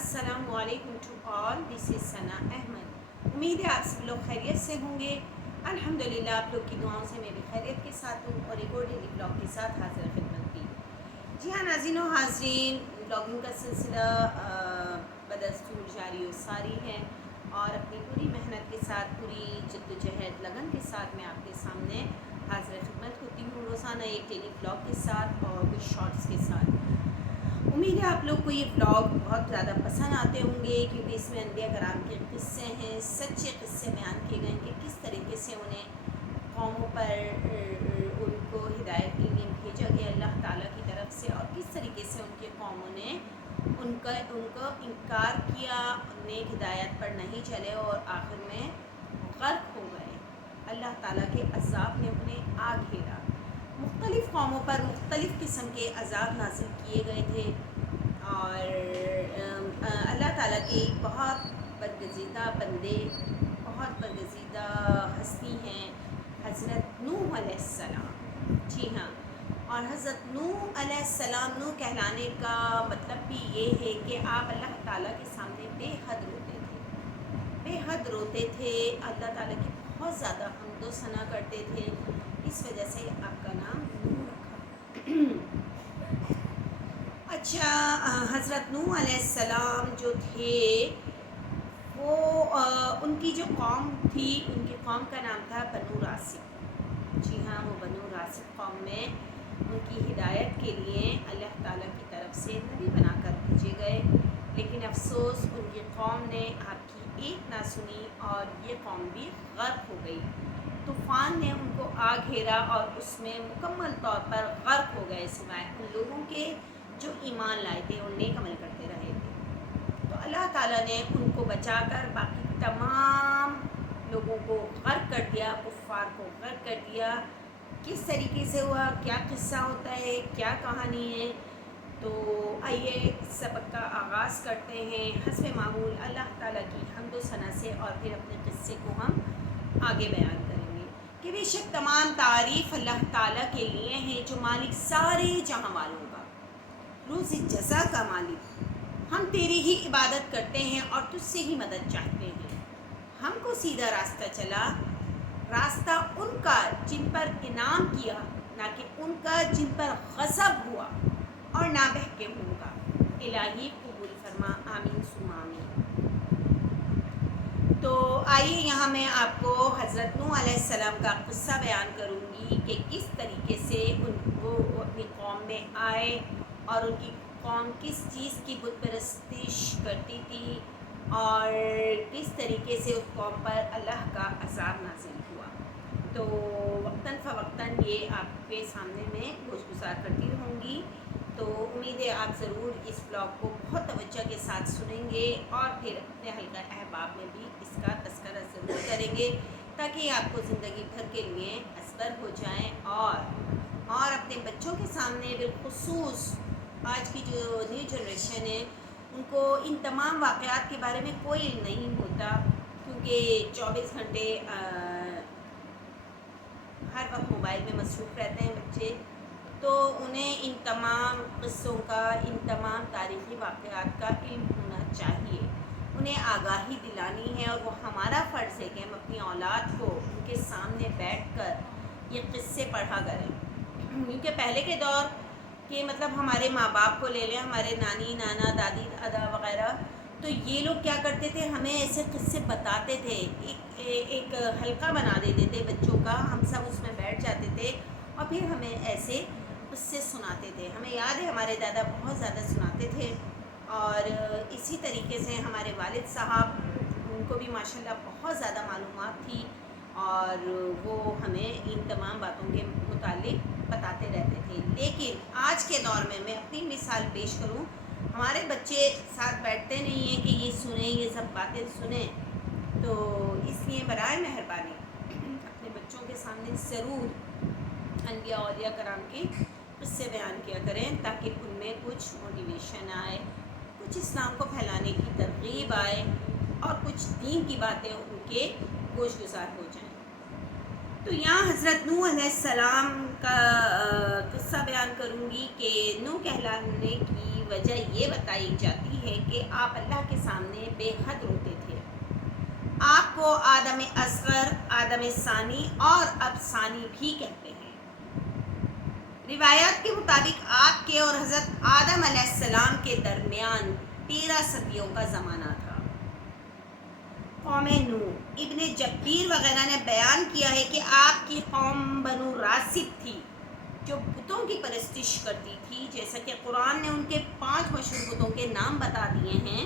السلام علیکم to all, دس از ثنا احمد۔ امید ہے آپ سب لوگ خیریت سے ہوں گے۔ الحمدللہ آپ لوگ کی دعاؤں سے میں بھی خیریت کے ساتھ ہوں اور ایک اور ڈیلی بلاگ کے ساتھ حاضر خدمت کی۔ جی ہاں ناظرین و حاضرین، بلاگنگ کا سلسلہ بدستور جاری و ساری ہے اور اپنی پوری محنت کے ساتھ، پوری جد و جہد لگن کے ساتھ میں آپ کے سامنے حاضر خدمت ہوتی ہوں، روزانہ ایک ڈیلی بلاگ کے ساتھ اور کچھ شارٹس کے ساتھ۔ امید ہے آپ لوگ کو یہ بلاگ بہت زیادہ پسند آتے ہوں گے، کیونکہ اس میں انبیاء کرام کے قصے ہیں، سچے قصے بیان کیے گئے ہیں کہ کس طریقے سے انہیں قوموں پر ان کو ہدایت کے لیے بھیجا گیا اللہ تعالیٰ کی طرف سے، اور کس طریقے سے ان کے قوموں نے ان کو انکار کیا، نیک ہدایت پر نہیں چلے اور آخر میں غرق ہو گئے۔ اللہ تعالیٰ کے عذاب نے انہیں آ گھیرا۔ مختلف قوموں پر مختلف قسم کے عذاب نازل کیے گئے تھے، اور اللہ تعالیٰ کے بہت برگزیدہ بندے، بہت برگزیدہ ہستی ہیں حضرت نوح علیہ السلام۔ جی ہاں، اور حضرت نوح علیہ السلام، نوح کہلانے کا مطلب بھی یہ ہے کہ آپ اللہ تعالیٰ کے سامنے بے حد روتے تھے، بے حد روتے تھے، اللہ تعالیٰ کی بہت زیادہ حمد و ثنا کرتے تھے، اس وجہ سے آپ کا نام نوح رکھا۔ اچھا، حضرت نوح علیہ السلام جو تھے وہ ان کی جو قوم تھی، ان کی قوم کا نام تھا بنو راسب۔ جی ہاں، وہ بنو راسب قوم میں ان کی ہدایت کے لیے اللہ تعالیٰ کی طرف سے نبی بنا کر بھیجے گئے، لیکن افسوس ان کی قوم نے آپ کی ایک نہ سنی اور یہ قوم بھی غرق ہو گئی۔ طوفان نے ان کو آ گھیرا اور اس میں مکمل طور پر غرق ہو گئے، سوائے ان لوگوں کے جو ایمان لائے تھے اور نیک عمل کرتے رہے تھے۔ تو اللہ تعالیٰ نے ان کو بچا کر باقی تمام لوگوں کو غرق کر دیا، کفار کو غرق کر دیا۔ کس طریقے سے ہوا، کیا قصہ ہوتا ہے، کیا کہانی ہے، تو آئیے سبق کا آغاز کرتے ہیں حسب معمول اللہ تعالیٰ کی حمد و ثنا سے، اور پھر اپنے قصے کو ہم آگے بیان کریں گے کہ بے شک تمام تعریف اللہ تعالیٰ کے لیے ہیں جو مالک سارے جہاں والوں کا، روز جزا کا مالک۔ ہم تیری ہی عبادت کرتے ہیں اور تجھ سے ہی مدد چاہتے ہیں۔ ہم کو سیدھا راستہ چلا، راستہ ان کا جن پر انعام کیا، نہ کہ ان کا جن پر غضب ہوا، اور نہ بہکے ان کا۔ الہی قبول فرما، آمین ثم آمین۔ تو آئیے یہاں میں آپ کو حضرت نوح علیہ السلام کا قصہ بیان کروں گی کہ کس طریقے سے وہ اپنی قوم میں آئے اور ان کی قوم کس چیز کی بت پرستش کرتی تھی، اور کس طریقے سے اس قوم پر اللہ کا عذاب نازل ہوا۔ تو وقتاً فوقتاً یہ آپ کے سامنے میں گزار کرتی رہوں گی، تو امید ہے آپ ضرور اس بلاگ کو بہت توجہ کے ساتھ سنیں گے اور پھر اپنے حلقہ احباب میں بھی اس کا تذکرہ ضرور کریں گے، تاکہ آپ کو زندگی بھر کے لیے اثر ہو جائیں، اور اپنے بچوں کے سامنے بالخصوص آج کی جو نیو جنریشن ہے ان کو ان تمام واقعات کے بارے میں کوئی علم نہیں ہوتا، کیونکہ 24 گھنٹے ہر وقت موبائل میں مصروف رہتے ہیں بچے، تو انہیں ان تمام قصوں کا، ان تمام تاریخی واقعات کا علم ہونا چاہیے، انہیں آگاہی دلانی ہے، اور وہ ہمارا فرض ہے کہ ہم اپنی اولاد کو ان کے سامنے بیٹھ کر یہ قصے پڑھا کریں، کیونکہ پہلے کے دور کہ مطلب ہمارے ماں باپ کو لے لیں، ہمارے نانی نانا دادی دادا وغیرہ، تو یہ لوگ کیا کرتے تھے، ہمیں ایسے قصے بتاتے تھے، ایک حلقہ بنا دیتے تھے بچوں کا، ہم سب اس میں بیٹھ جاتے تھے اور پھر ہمیں ایسے قصے سناتے تھے۔ ہمیں یاد ہے ہمارے دادا بہت زیادہ سناتے تھے، اور اسی طریقے سے ہمارے والد صاحب، ان کو بھی ماشاءاللہ بہت زیادہ معلومات تھی، اور وہ ہمیں ان تمام باتوں کے متعلق بتاتے رہتے تھے۔ لیکن آج کے دور میں اپنی مثال پیش کروں، ہمارے بچے ساتھ بیٹھتے نہیں ہیں کہ یہ سنیں، یہ سب باتیں سنیں، تو اس لیے برائے مہربانی اپنے بچوں کے سامنے ضرور انبیاء اولیاء کرام کے قصے بیان کیا کریں، تاکہ ان میں کچھ موٹیویشن آئے، کچھ اسلام کو پھیلانے کی ترغیب آئے، اور کچھ دین کی باتیں ان کے گوش گزار ہو جائیں۔ تو یہاں حضرت نوح علیہ السلام کا قصہ بیان کروں گی کہ نوح کہلانے کی وجہ یہ بتائی جاتی ہے کہ آپ اللہ کے سامنے بے حد روتے تھے. آپ کو آدم اصغر، آدم ثانی اور اب ثانی بھی کہتے ہیں. روایات کے مطابق آپ کے اور حضرت آدم علیہ السلام کے درمیان 13 صدیوں کا زمانہ تھا. قوم نوح، ابن جبیر وغیرہ نے بیان کیا ہے کہ آپ کی قوم بنو راسب تھی جو بتوں کی پرستش کرتی تھی. جیسا کہ قرآن نے ان کے 5 مشہور بتوں کے نام بتا دیے ہیں،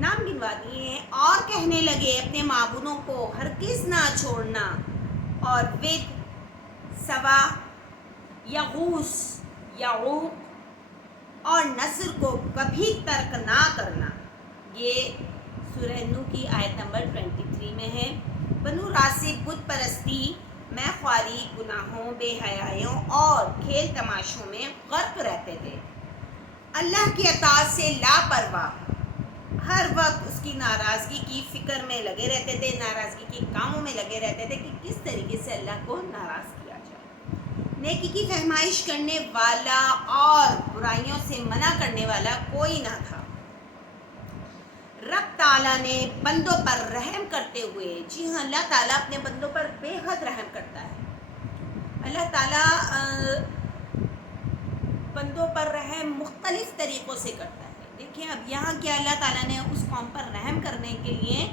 نام گنوا دیے ہیں، اور کہنے لگے اپنے معبودوں کو ہرگز نہ چھوڑنا، اور ود، سوا، یغوث، یعوق اور نصر کو کبھی ترک نہ کرنا. یہ سورہ نوح کی آیت نمبر 23 میں ہے. بنو راسب بت پرستی، میں خواری، گناہوں، بے حیائیوں اور کھیل تماشوں میں غرق رہتے تھے. اللہ کی اطاعت سے لاپرواہ، ہر وقت اس کی ناراضگی کی فکر میں لگے رہتے تھے، ناراضگی کے کاموں میں لگے رہتے تھے کہ کس طریقے سے اللہ کو ناراض کیا جائے. نیکی کی فہمائش کرنے والا اور برائیوں سے منع کرنے والا کوئی نہ تھا. رب تعالیٰ نے بندوں پر رحم کرتے ہوئے، جی ہاں، اللہ تعالیٰ اپنے بندوں پر بے حد رحم کرتا ہے. اللہ تعالیٰ بندوں پر رحم مختلف طریقوں سے کرتا ہے. دیکھیں اب یہاں کیا اللہ تعالیٰ نے اس قوم پر رحم کرنے کے لیے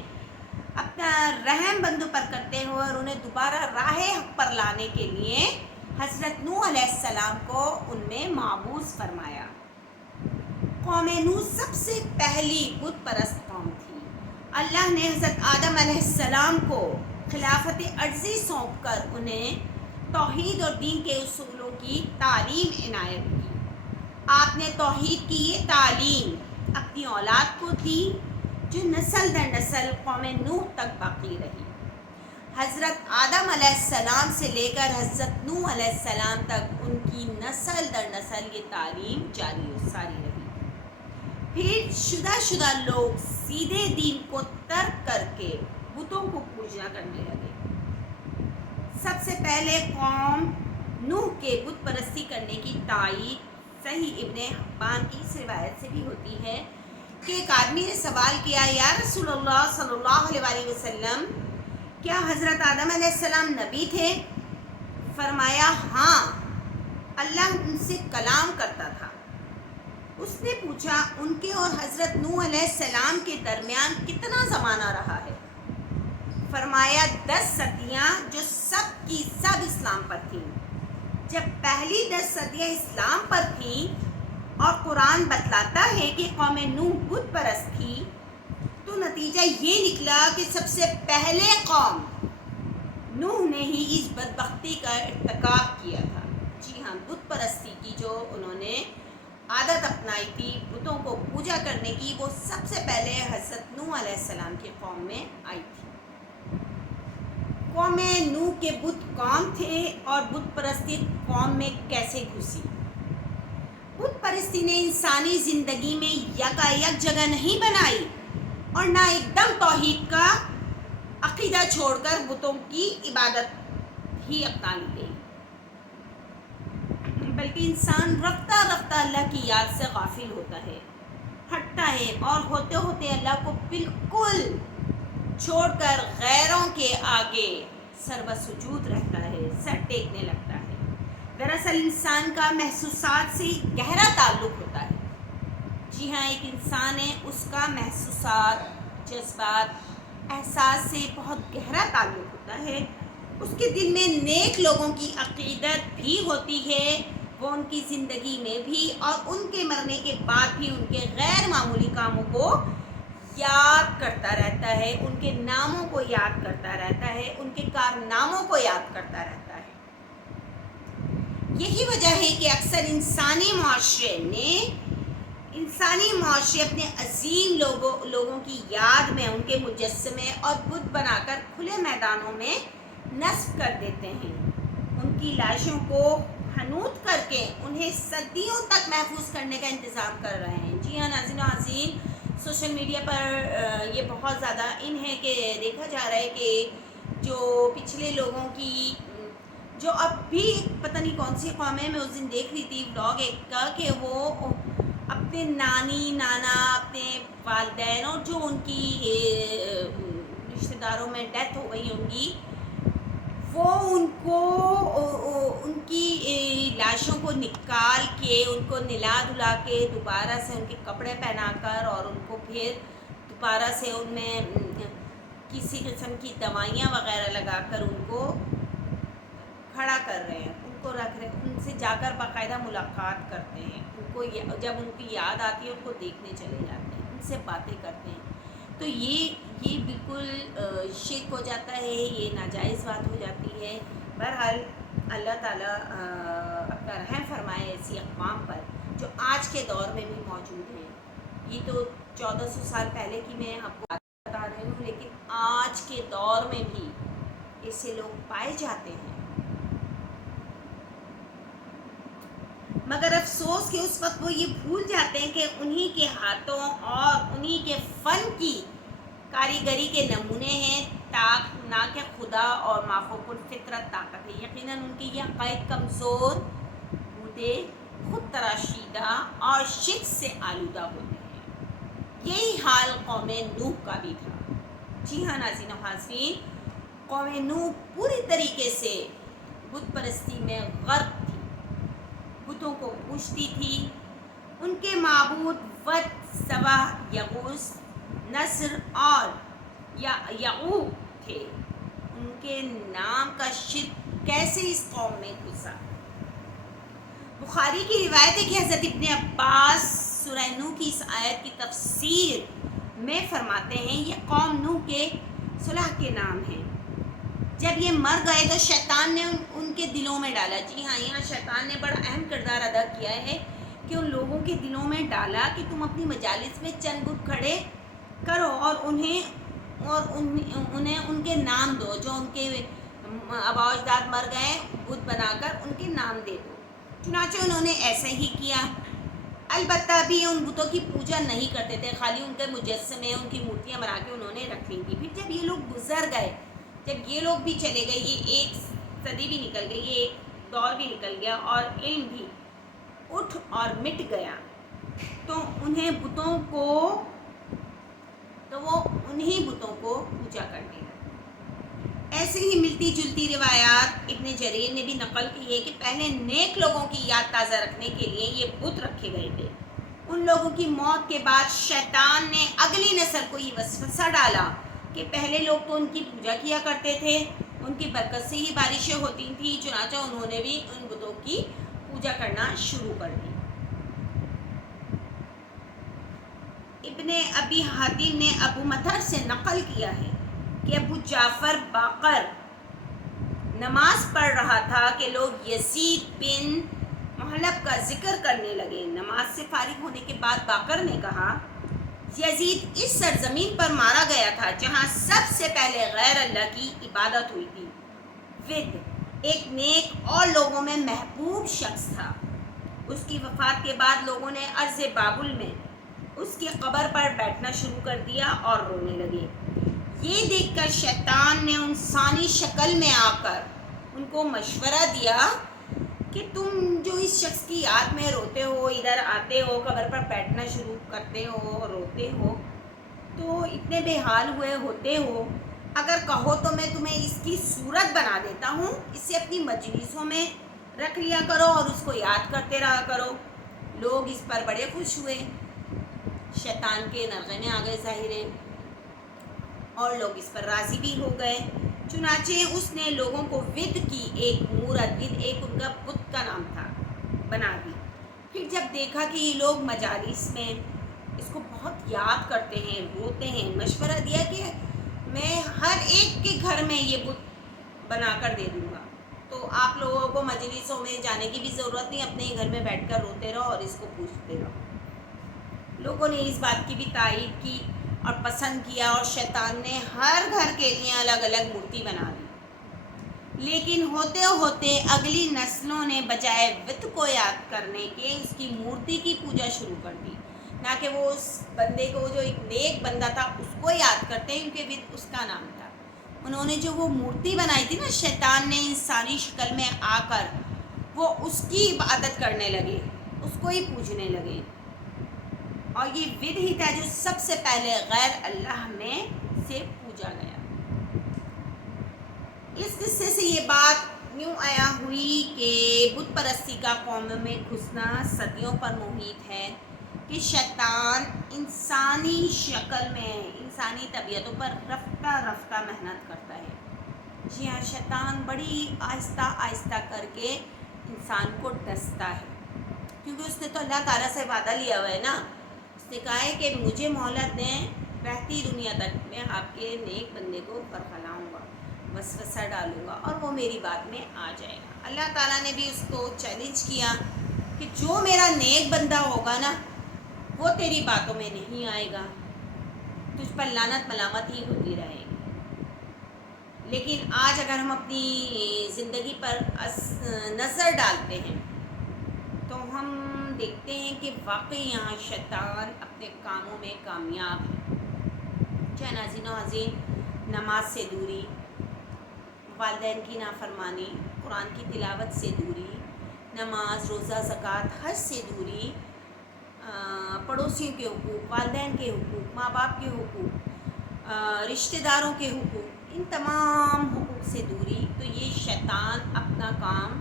اپنا رحم بندوں پر کرتے ہوئے اور انہیں دوبارہ راہ حق پر لانے کے لیے حضرت نوح علیہ السلام کو ان میں مابعوث فرمایا. قوم نوح سب سے پہلی بت پرست قوم تھی. اللہ نے حضرت آدم علیہ السلام کو خلافت عرضی سونپ کر انہیں توحید اور دین کے اصولوں کی تعلیم عنایت کی. آپ نے توحید کی یہ تعلیم اپنی اولاد کو دی جو نسل در نسل قوم نوح تک باقی رہی. حضرت آدم علیہ السلام سے لے کر حضرت نوح علیہ السلام تک ان کی نسل در نسل یہ تعلیم جاری و ساری رہی. پھر شدہ لوگ سیدھے دین کو ترک کر کے بتوں کو پوجنا کرنے لگے. سب سے پہلے قوم نوح کے بت پرستی کرنے کی تائید صحیح ابن حبان کی اس روایت سے بھی ہوتی ہے کہ ایک آدمی نے سوال کیا، یا رسول اللہ صلی اللہ علیہ وسلم، کیا حضرت آدم علیہ السلام نبی تھے؟ فرمایا ہاں، اللہ ان سے کلام کرتا تھا. اس نے پوچھا ان کے اور حضرت نوح علیہ السلام کے درمیان کتنا زمانہ رہا ہے؟ فرمایا 10 صدیاں جو سب کی سب اسلام پر تھیں. جب پہلی 10 صدیاں اسلام پر تھیں اور قرآن بتلاتا ہے کہ قوم نوح بت پرست تھی، تو نتیجہ یہ نکلا کہ سب سے پہلے قوم نوح نے ہی اس بدبختی کا ارتکاب کیا تھا. جی ہاں، بت پرستی کی جو انہوں نے عادت اپنائی تھی، بتوں کو پوجا کرنے کی، وہ سب سے پہلے حضرت نوح علیہ السلام کی قوم میں آئی تھی. قوم نوح کے بت کون تھے اور بت پرستی قوم میں کیسے گھسی؟ بت پرستی نے انسانی زندگی میں یک جگہ نہیں بنائی اور نہ ایک دم توحید کا عقیدہ چھوڑ کر بتوں کی عبادت ہی اپنا لی گئی، بلکہ انسان رفتہ رفتہ اللہ کی یاد سے غافل ہوتا ہے، ہٹتا ہے اور ہوتے ہوتے اللہ کو بالکل چھوڑ کر غیروں کے آگے سر بسجود رہتا ہے، سر ٹیکنے لگتا ہے. دراصل انسان کا محسوسات سے گہرا تعلق ہوتا ہے. جی ہاں، ایک انسان ہے، اس کا محسوسات، جذبات، احساس سے بہت گہرا تعلق ہوتا ہے. اس کے دل میں نیک لوگوں کی عقیدت بھی ہوتی ہے، وہ ان کی زندگی میں بھی اور ان کے مرنے کے بعد بھی ان کے غیر معمولی کاموں کو یاد کرتا رہتا ہے، ان کے ناموں کو یاد کرتا رہتا ہے، ان کے کارناموں کو یاد کرتا رہتا ہے. یہی وجہ ہے کہ اکثر انسانی معاشرے اپنے عظیم لوگوں کی یاد میں ان کے مجسمے اور بت بنا کر کھلے میدانوں میں نصب کر دیتے ہیں. ان کی لاشوں کو حنوط کر کے انہیں صدیوں تک محفوظ کرنے کا انتظام کر رہے ہیں. جی ہاں ناظرین و عزیز، سوشل میڈیا پر یہ بہت زیادہ ان ہے کہ دیکھا جا رہا ہے کہ جو پچھلے لوگوں کی، جو اب بھی پتہ نہیں کون سی قوم ہے، میں اس دن دیکھ رہی تھی بلاگ ایک کا، کہ وہ اب اپنے نانی نانا، اپنے والدین اور جو ان کی رشتہ داروں میں ڈیتھ ہو گئی ہوں گی، وہ ان کو ان کی لاشوں کو نکال کے، ان کو نلا دھلا کے دوبارہ سے ان کے کپڑے پہنا کر اور ان کو پھر دوبارہ سے ان میں کسی قسم کی دوائیاں وغیرہ لگا کر ان کو کھڑا کر رہے ہیں، ان کو رکھ رہے ہیں، ان سے جا کر باقاعدہ ملاقات کرتے ہیں، ان کو جب ان کی یاد آتی ہے ان کو دیکھنے چلے جاتے ہیں، ان سے باتیں کرتے ہیں. تو یہ بالکل شرک ہو جاتا ہے، یہ ناجائز بات ہو جاتی ہے. بہرحال اللہ تعالیٰ اپنا رحم فرمائے ایسی اقوام پر جو آج کے دور میں بھی موجود ہیں. یہ تو 1400 سال پہلے کی میں آپ کو بتا رہی ہوں، لیکن آج کے دور میں بھی ایسے لوگ پائے جاتے ہیں. مگر افسوس کہ اس وقت وہ یہ بھول جاتے ہیں کہ انہی کے ہاتھوں اور انہی کے فن کی کاریگری کے نمونے ہیں، نہ کہ خدا اور مافوق الفطرت طاقت ہے. یقیناً ان کے یہ عقائد کمزور بوتے، خود تراشیدہ اور شرک سے آلودہ ہوتے ہیں. یہی حال قوم نوح کا بھی تھا. جی ہاں ناظرین و حاضرین، قوم نوح پوری طریقے سے بت پرستی میں غرق تھی، بتوں کو پوجتی تھی. ان کے معبود ود، سوا، یغوث، نصر اور یعوق تھے. ان کے نام کا شرک کیسے اس قوم میں گھسا؟ بخاری کی روایت ہے کہ حضرت ابن عباس سورہ نوح کی اس آیت کی تفسیر میں فرماتے ہیں یہ قوم نوح کے صلح کے نام ہیں. جب یہ مر گئے تو شیطان نے ان کے دلوں میں ڈالا. جی ہاں، یہاں شیطان نے بڑا اہم کردار ادا کیا ہے کہ ان لوگوں کے دلوں میں ڈالا کہ تم اپنی مجالس میں چند بت کھڑے کرو اور انہیں ان کے نام دو، جو ان کے آباء و اجداد مر گئے بت بنا کر ان کے نام دے دو. چنانچہ انہوں نے ایسا ہی کیا. البتہ بھی ان بتوں کی پوجا نہیں کرتے تھے، خالی ان کے مجسمے، ان کی مورتیاں بنا کے انہوں نے رکھ لی تھی. پھر جب یہ لوگ گزر گئے، جب یہ لوگ بھی چلے گئے، یہ ایک صدی بھی نکل گئی، یہ ایک دور بھی نکل گیا اور علم بھی اٹھ اور مٹ گیا، تو وہ انہی بتوں کو پوجا کرنے لگے. ایسے ہی ملتی جلتی روایات ابن جریر نے بھی نقل کی ہے کہ پہلے نیک لوگوں کی یاد تازہ رکھنے کے لیے یہ بت رکھے گئے تھے. ان لوگوں کی موت کے بعد شیطان نے اگلی نسل کو یہ وسوسہ ڈالا کہ پہلے لوگ تو ان کی پوجا کیا کرتے تھے، ان کی برکت سے ہی بارشیں ہوتی تھیں، چنانچہ انہوں نے بھی ان بتوں کی پوجا کرنا شروع کر دی. ابن ابی حاتم نے ابو مطہر سے نقل کیا ہے کہ ابو جعفر باقر نماز پڑھ رہا تھا کہ لوگ یزید بن محلب کا ذکر کرنے لگے. نماز سے فارغ ہونے کے بعد باقر نے کہا یزید اس سرزمین پر مارا گیا تھا جہاں سب سے پہلے غیر اللہ کی عبادت ہوئی تھی. ود ایک نیک اور لوگوں میں محبوب شخص تھا. اس کی وفات کے بعد لوگوں نے ارض بابل میں اس کی قبر پر بیٹھنا شروع کر دیا اور رونے لگے. یہ دیکھ کر شیطان نے انسانی شکل میں آ کر ان کو مشورہ دیا کہ تم جو اس شخص کی یاد میں روتے ہو، ادھر آتے ہو، قبر پر بیٹھنا شروع کرتے ہو، روتے ہو، تو اتنے بے حال ہوتے ہو، اگر کہو تو میں تمہیں اس کی صورت بنا دیتا ہوں، اسے اپنی مجلسوں میں رکھ لیا کرو اور اس کو یاد کرتے رہا کرو. لوگ اس پر بڑے خوش ہوئے، شیطان کے نرغے میں آ گئے ظاہر ہے، اور لوگ اس پر راضی بھی ہو گئے. چنانچہ اس نے لوگوں کو ود کی ایک مورت، ود ایک ان کا بت کا نام تھا، بنا دی. پھر جب دیکھا کہ یہ لوگ مجالس میں اس کو بہت یاد کرتے ہیں، روتے ہیں، مشورہ دیا کہ میں ہر ایک کے گھر میں یہ بت بنا کر دے دوں گا، تو آپ لوگوں کو مجلسوں میں جانے کی بھی ضرورت نہیں، اپنے ہی گھر میں بیٹھ کر روتے رہو اور اس کو پوجتے رہو. لوگوں نے اس بات کی بھی تائید کی اور پسند کیا، اور شیطان نے ہر گھر کے لیے الگ الگ مورتی بنا دی. لیکن ہوتے ہوتے اگلی نسلوں نے بجائے وت کو یاد کرنے کے اس کی مورتی کی پوجا شروع کر دی. نہ کہ وہ اس بندے کو، جو ایک نیک بندہ تھا، اس کو یاد کرتے ہیں، کیونکہ وت اس کا نام تھا. انہوں نے جو وہ مورتی بنائی تھی نا، شیطان نے انسانی شکل میں آ کر وہ اس کی عبادت کرنے لگے، اس کو ہی پوجنے لگے. اور یہ ود ہی تھا جو سب سے پہلے غیر اللہ میں سے پوجا گیا۔ اس قصے سے یہ بات یوں آیا ہوئی کہ بت پرستی کا قوم میں گھسنا صدیوں پر محیط ہے کہ شیطان انسانی شکل میں انسانی طبیعتوں پر رفتہ رفتہ محنت کرتا ہے۔ جی ہاں، شیطان بڑی آہستہ آہستہ کر کے انسان کو ڈستا ہے، کیونکہ اس نے تو اللہ تعالیٰ سے وعدہ لیا ہوا ہے نا۔ اس نے کہا ہے کہ مجھے مہلت دیں، رہتی دنیا تک میں آپ کے نیک بندے کو برخلاؤں گا، وسوسہ ڈالوں گا اور وہ میری بات میں آ جائے گا۔ اللہ تعالیٰ نے بھی اس کو چیلنج کیا کہ جو میرا نیک بندہ ہوگا نا وہ تیری باتوں میں نہیں آئے گا، تجھ پر لعنت ملامت ہی ہوتی رہے گی۔ لیکن آج اگر ہم اپنی زندگی پر نظر ڈالتے ہیں تو ہم دیکھتے ہیں کہ واقعی یہاں شیطان اپنے کاموں میں کامیاب ہے۔ چاہے ناظرین و حاضرین، نماز سے دوری، والدین کی نافرمانی، قرآن کی تلاوت سے دوری، نماز، روزہ، زکوٰۃ، حج سے دوری، پڑوسیوں کے حقوق، والدین کے حقوق، ماں باپ کے حقوق، رشتہ داروں کے حقوق، ان تمام حقوق سے دوری، تو یہ شیطان اپنا کام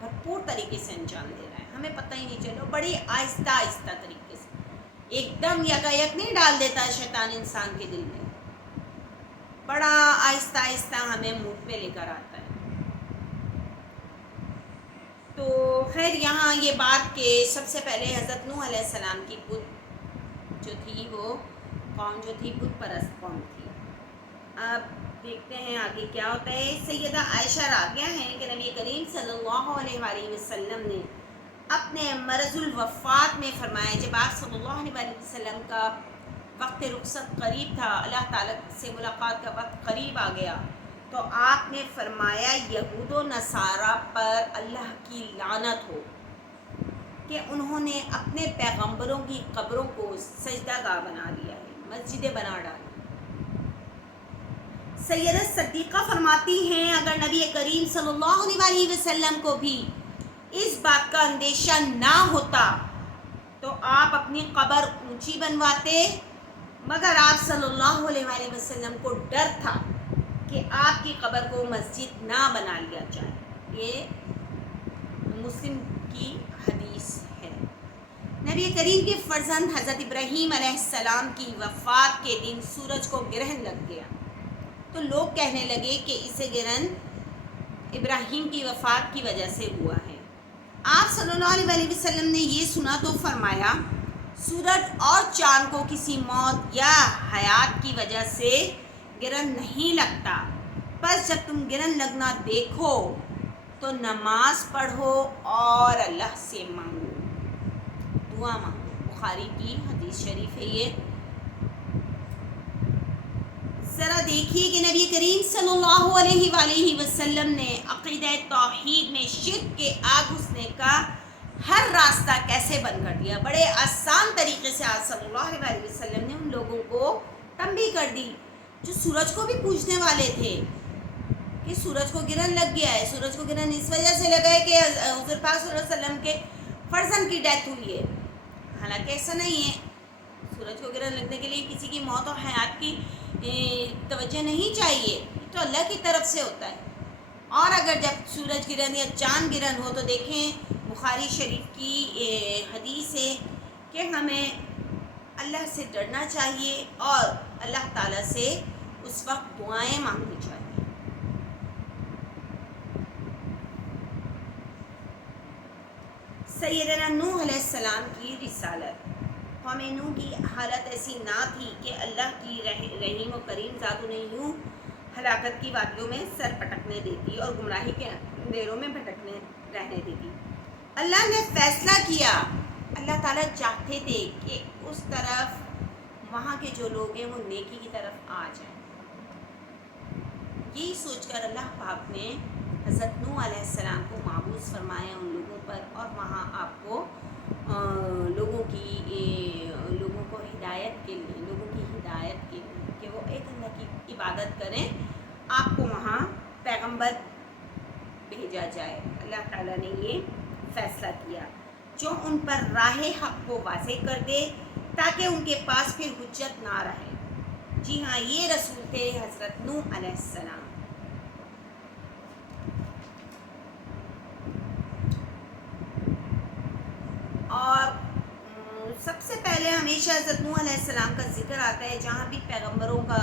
بھرپور طریقے سے انجام دے رہا ہے، ہمیں پتہ ہی نہیں چلو، بڑی آہستہ آہستہ طریقے سے، ایک دم یکایک نہیں ڈال دیتا ہے شیطان انسان کے دل میں، بڑا آہستہ آہستہ ہمیں منہ پہ لے کر آتا ہے۔ تو خیر یہاں یہ بات کہ سب سے پہلے حضرت نوح علیہ السلام کی بت جو تھی، وہ قوم جو تھی بت پرست قوم تھی۔ اب دیکھتے ہیں آگے کیا ہوتا ہے۔ سیدہ عائشہ راضیہ ہیں کہ نبی کریم صلی اللہ علیہ وآلہ وسلم نے اپنے مرض الوفات میں فرمایا، جب آپ صلی اللہ علیہ وآلہ وسلم کا وقت رخصت قریب تھا، اللہ تعالیٰ سے ملاقات کا وقت قریب آ گیا، تو آپ نے فرمایا یہود و نصارہ پر اللہ کی لعنت ہو کہ انہوں نے اپنے پیغمبروں کی قبروں کو سجدہ گاہ بنا لیا ہے، مسجدیں بنا ڈالی۔ سیدہ صدیقہ فرماتی ہیں اگر نبی کریم صلی اللہ علیہ وسلم کو بھی اس بات کا اندیشہ نہ ہوتا تو آپ اپنی قبر اونچی بنواتے، مگر آپ صلی اللہ علیہ وسلم کو ڈر تھا کہ آپ کی قبر کو مسجد نہ بنا لیا جائے۔ یہ مسلم کی حدیث ہے۔ نبی کریم کے فرزند حضرت ابراہیم علیہ السلام کی وفات کے دن سورج کو گرہن لگ گیا، تو لوگ کہنے لگے کہ اسے گرہن ابراہیم کی وفات کی وجہ سے ہوا ہے۔ آپ صلی اللہ علیہ وسلم نے یہ سنا تو فرمایا سورج اور چاند کو کسی موت یا حیات کی وجہ سے گرہن نہیں لگتا، بس جب تم گرہن لگنا دیکھو تو نماز پڑھو اور اللہ سے مانگو، دعا مانگو۔ بخاری کی حدیث شریف ہے یہ۔ ذرا دیکھیے کہ نبی کریم صلی اللہ علیہ وآلہ وسلم نے عقیدہ توحید میں شرک کے آگ گھسنے کا ہر راستہ کیسے بند کر دیا۔ بڑے آسان طریقے سے آپ صلی اللہ علیہ وسلم نے ان لوگوں کو تنبیہ کر دی جو سورج کو بھی پوجنے والے تھے کہ سورج کو گرہن لگ گیا ہے۔ سورج کو گرہن اس وجہ سے لگا ہے کہ حضور پاک صلی اللہ علیہ وسلم کے فرزند کی ڈیتھ ہوئی ہے، حالانکہ ایسا نہیں ہے۔ سورج کو گرہن لگنے کے لیے کسی کی موت اور حیات کی توجہ نہیں چاہیے، یہ تو اللہ کی طرف سے ہوتا ہے۔ اور اگر جب سورج گرہن یا چاند گرہن ہو تو دیکھیں بخاری شریف کی حدیث ہے کہ ہمیں اللہ سے ڈرنا چاہیے اور اللہ تعالیٰ سے اس وقت دعائیں مانگنی چاہیے۔ سیدنا نوح علیہ السلام کی رسالت۔ قوم نوح کی حالت ایسی نہ تھی کہ اللہ کی رحیم و کریم ذات انہیں یوں ہلاکت کی وادیوں میں سر پٹکنے دیتی اور گمراہی کے اندھیروں میں بھٹکنے رہنے دیتی۔ اللہ نے فیصلہ کیا، اللہ تعالیٰ چاہتے تھے کہ اس طرف وہاں کے جو لوگ ہیں وہ نیکی کی طرف آ جائیں۔ یہی سوچ کر اللہ پاک نے حضرت نوح علیہ السلام کو مابعوث فرمایا ان لوگوں پر، اور وہاں آپ کو لوگوں کو ہدایت کے لیے کہ وہ ایک اللہ کی عبادت کریں، آپ کو وہاں پیغمبر بھیجا جائے۔ اللہ تعالیٰ نے یہ فیصلہ کیا جو ان پر راہ حق کو واضح کر دے تاکہ ان کے پاس پھر حجت نہ رہے۔ جی ہاں، یہ رسول تھے حضرت نوح علیہ السلام۔ اور سب سے پہلے ہمیشہ حضرت نوح علیہ السلام کا ذکر آتا ہے، جہاں بھی پیغمبروں کا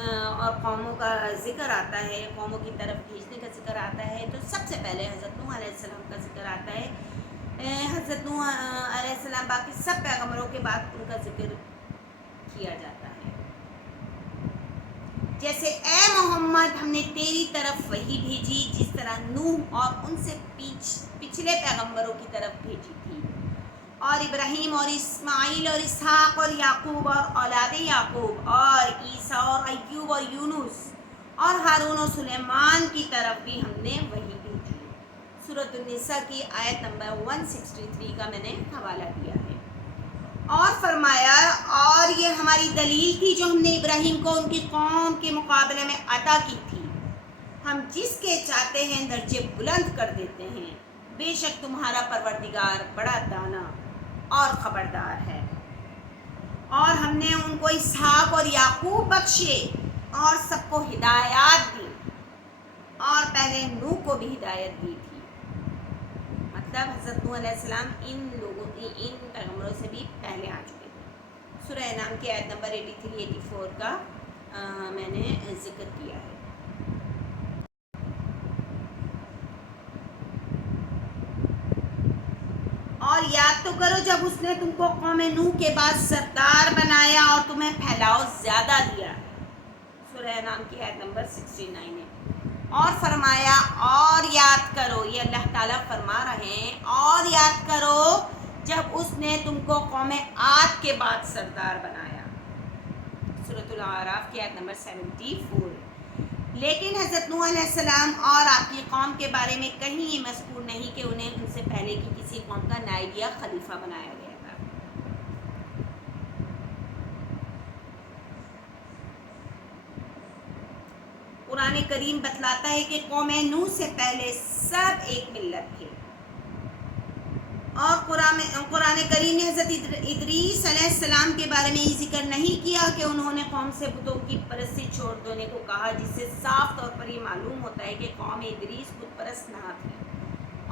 اور قوموں کا ذکر آتا ہے، قوموں کی طرف بھیجنے کا ذکر آتا ہے، تو سب سے پہلے حضرت نوح علیہ السلام کا ذکر آتا ہے۔ حضرت نوح علیہ السلام باقی سب پیغمبروں کے بعد ان کا ذکر کیا جاتا ہے۔ جیسے اے محمد، ہم نے تیری طرف وحی بھیجی جس طرح نوح اور ان سے پچھلے پیغمبروں کی طرف بھیجی تھی، اور ابراہیم اور اسماعیل اور اسحاق اور یعقوب اور اولاد یعقوب اور عیسیٰ اور ایوب اور یونس اور ہارون اور سلیمان کی طرف بھی ہم نے وحی بھیجی۔ سورۃ النساء کی آیت نمبر 163 کا میں نے حوالہ دیا ہے۔ اور فرمایا، اور یہ ہماری دلیل تھی جو ہم نے ابراہیم کو ان کی قوم کے مقابلے میں عطا کی تھی، ہم جس کے چاہتے ہیں درجے بلند کر دیتے ہیں، بے شک تمہارا پروردگار بڑا دانا اور خبردار ہے۔ اور ہم نے ان کو اسحاق اور یعقوب بخشے اور سب کو ہدایات دی، اور پہلے نوح کو بھی ہدایت دی تھی۔ مطلب حضرت نوح علیہ السلام ان پیغمبروں سے بھی پہلے آ چکے تھے۔ سورہ انعام کی آیت نمبر 83-84 کا میں نے ذکر کیا ہے۔ اور یاد تو کرو جب اس نے تم کو قوم نوح کے بعد سردار بنایا اور تمہیں پھیلاؤ زیادہ دیا۔ سورہ انعام کی آیت نمبر 69 ہے۔ اور فرمایا، اور یاد کرو، یہ اللہ تعالیٰ فرما رہے ہیں، اور یاد کرو جب اس نے تم کو قوم عاد کے بعد سردار بنایا۔ سورۃ الاعراف کی آیت نمبر 74۔ لیکن حضرت نوح علیہ السلام اور آپ کی قوم کے بارے میں کہیں یہ مذکور نہیں کہ انہیں ان سے پہلے کی کسی قوم کا نائب یا خلیفہ بنایا گیا تھا۔ قرآن کریم بتلاتا ہے کہ قوم نوح سے پہلے سب ایک ملت تھے، اور قرآن کریم نے حضرت ادریس علیہ السلام کے بارے میں یہ ذکر نہیں کیا کہ انہوں نے قوم سے بتوں کی پرستی چھوڑ دینے کو کہا، جس سے صاف طور پر یہ معلوم ہوتا ہے کہ قوم ادریس بت پرست نہ تھی،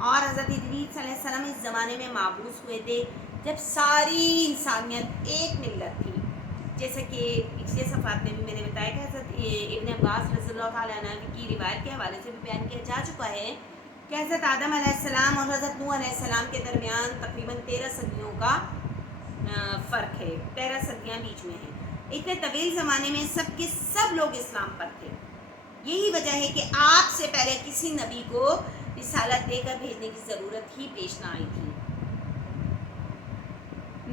اور حضرت ادریس علیہ السلام اس زمانے میں مابعوث ہوئے تھے جب ساری انسانیت ایک ملت تھی، جیسے کہ پچھلے صفحات میں بھی میں نے بتایا کہ حضرت ابن عباس رضی اللہ تعالیٰ عنہ کی روایت کے حوالے سے بھی بیان کیا جا چکا ہے کہ حضرت آدم علیہ السلام اور حضرت نوح علیہ السلام کے درمیان تقریباً 13 صدیوں کا فرق ہے، 13 صدیاں بیچ میں ہیں۔ اتنے طویل زمانے میں سب کے سب لوگ اسلام پر تھے۔ یہی وجہ ہے کہ آپ سے پہلے کسی نبی کو رسالت دے کر بھیجنے کی ضرورت ہی پیش نہ آئی تھی۔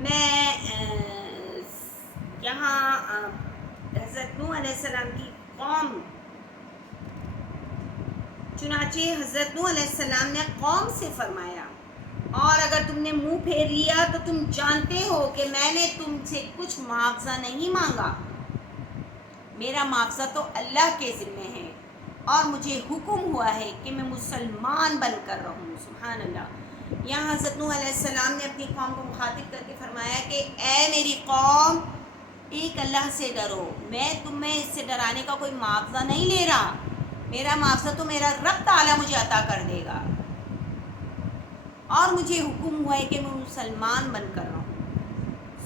میں یہاں حضرت نوح علیہ السلام کی قوم، چنانچہ حضرت نوح علیہ السلام نے قوم سے فرمایا، اور اگر تم نے منہ پھیر لیا تو تم جانتے ہو کہ میں نے تم سے کچھ معاوضہ نہیں مانگا، میرا معاوضہ تو اللہ کے ذمہ ہے، اور مجھے حکم ہوا ہے کہ میں مسلمان بن کر رہوں۔ سبحان اللہ۔ یہاں حضرت نوح علیہ السلام نے اپنی قوم کو مخاطب کر کے فرمایا کہ اے میری قوم، ایک اللہ سے ڈرو، میں تمہیں اس سے ڈرانے کا کوئی معاوضہ نہیں لے رہا، میرا معاوضہ تو میرا رب تعالیٰ مجھے عطا کر دے گا، اور مجھے حکم ہوا ہے کہ میں مسلمان بن کر رہوں۔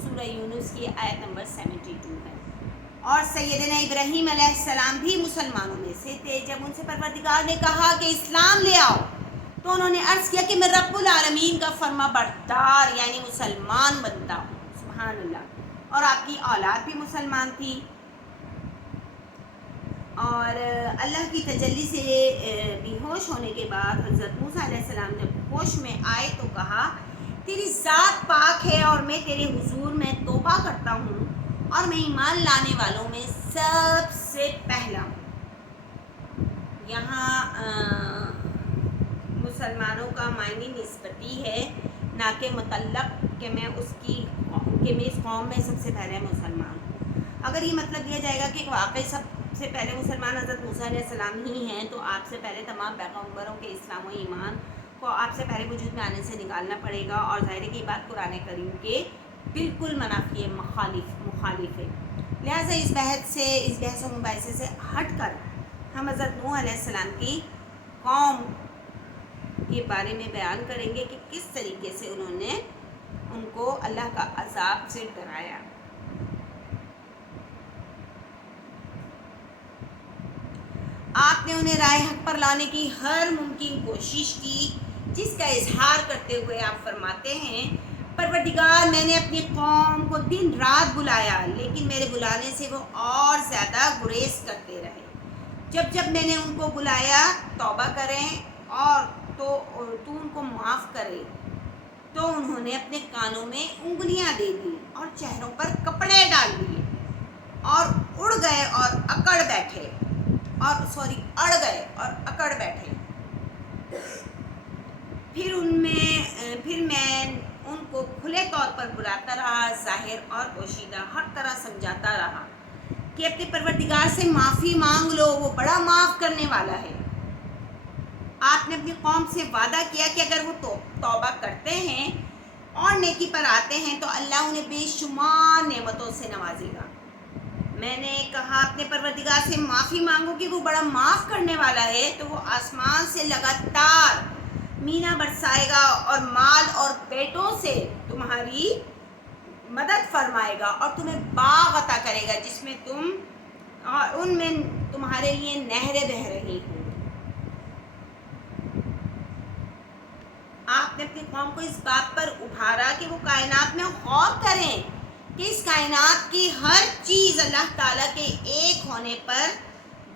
سورہ یونس کی آیت نمبر 72 ہے۔ اور سیدنا ابراہیم علیہ السلام بھی مسلمانوں میں سے تھے۔ جب ان سے پروردگار نے کہا کہ اسلام لے آؤ تو انہوں نے عرض کیا کہ میں رب العالمین کا فرما بردار یعنی مسلمان بنتا ہوں۔ سبحان اللہ۔ اور آپ کی اولاد بھی مسلمان تھی، اور اللہ کی تجلی سے بے ہوش ہونے کے بعد حضرت موسیٰ علیہ السلام جب ہوش میں آئے تو کہا، تیری ذات پاک ہے اور میں تیرے حضور میں توبہ کرتا ہوں، اور میں ایمان لانے والوں میں سب سے پہلا ہوں۔ یہاں مسلمانوں کا معنی نسبتی ہے، نہ کہ مطلق کہ میں اس قوم میں سب سے پہلے مسلمان ہوں۔ اگر یہ مطلب دیا جائے گا کہ واقعی سب سے پہلے مسلمان حضرت موسیٰ علیہ السلام ہی ہیں، تو آپ سے پہلے تمام پیغمبروں کے اسلام و ایمان کو آپ سے پہلے وجود میں آنے سے نکالنا پڑے گا، اور ظاہر ہے کہ یہ بات قرآن کریم کے بالکل منافی ہے، مخالف ہے۔ لہٰذا اس بحث و مباحثے سے ہٹ کر ہم حضرت نوح علیہ السلام کی قوم کے بارے میں بیان کریں گے کہ کس طریقے سے انہوں نے ان کو اللہ کا عذاب سے ڈرایا۔ آپ نے انہیں راہ حق پر لانے کی ہر ممکن کوشش کی، جس کا اظہار کرتے ہوئے آپ فرماتے ہیں، پروردگار میں نے اپنی قوم کو دن رات بلایا، لیکن میرے بلانے سے وہ اور زیادہ گریز کرتے رہے۔ جب میں نے ان کو بلایا توبہ کریں اور تو ان کو معاف کرے، تو انہوں نے اپنے کانوں میں انگلیاں دے دی اور چہروں پر کپڑے ڈال دیے اور اڑ گئے اور اکڑ بیٹھے۔ پھر میں ان کو کھلے طور پر بلاتا رہا، ظاہر اور پوشیدہ ہر طرح سمجھاتا رہا کہ اپنے پروردگار سے معافی مانگ لو، وہ بڑا معاف کرنے والا ہے۔ آپ نے اپنی قوم سے وعدہ کیا کہ اگر وہ توبہ کرتے ہیں اور نیکی پر آتے ہیں تو اللہ انہیں بے شمار نعمتوں سے نوازے گا۔ میں نے کہا اپنے پروردگار سے معافی مانگو کہ وہ بڑا معاف کرنے والا ہے، تو وہ آسمان سے لگاتار مینا برسائے گا اور مال اور بیٹوں سے تمہاری مدد فرمائے گا اور تمہیں باغ عطا کرے گا جس میں ان میں تمہارے لیے نہریں بہہ رہی ہوں۔ آپ نے اپنی قوم کو اس بات پر ابھارا کہ وہ کائنات میں غور کریں کہ اس کائنات کی ہر چیز اللہ تعالیٰ کے ایک ہونے پر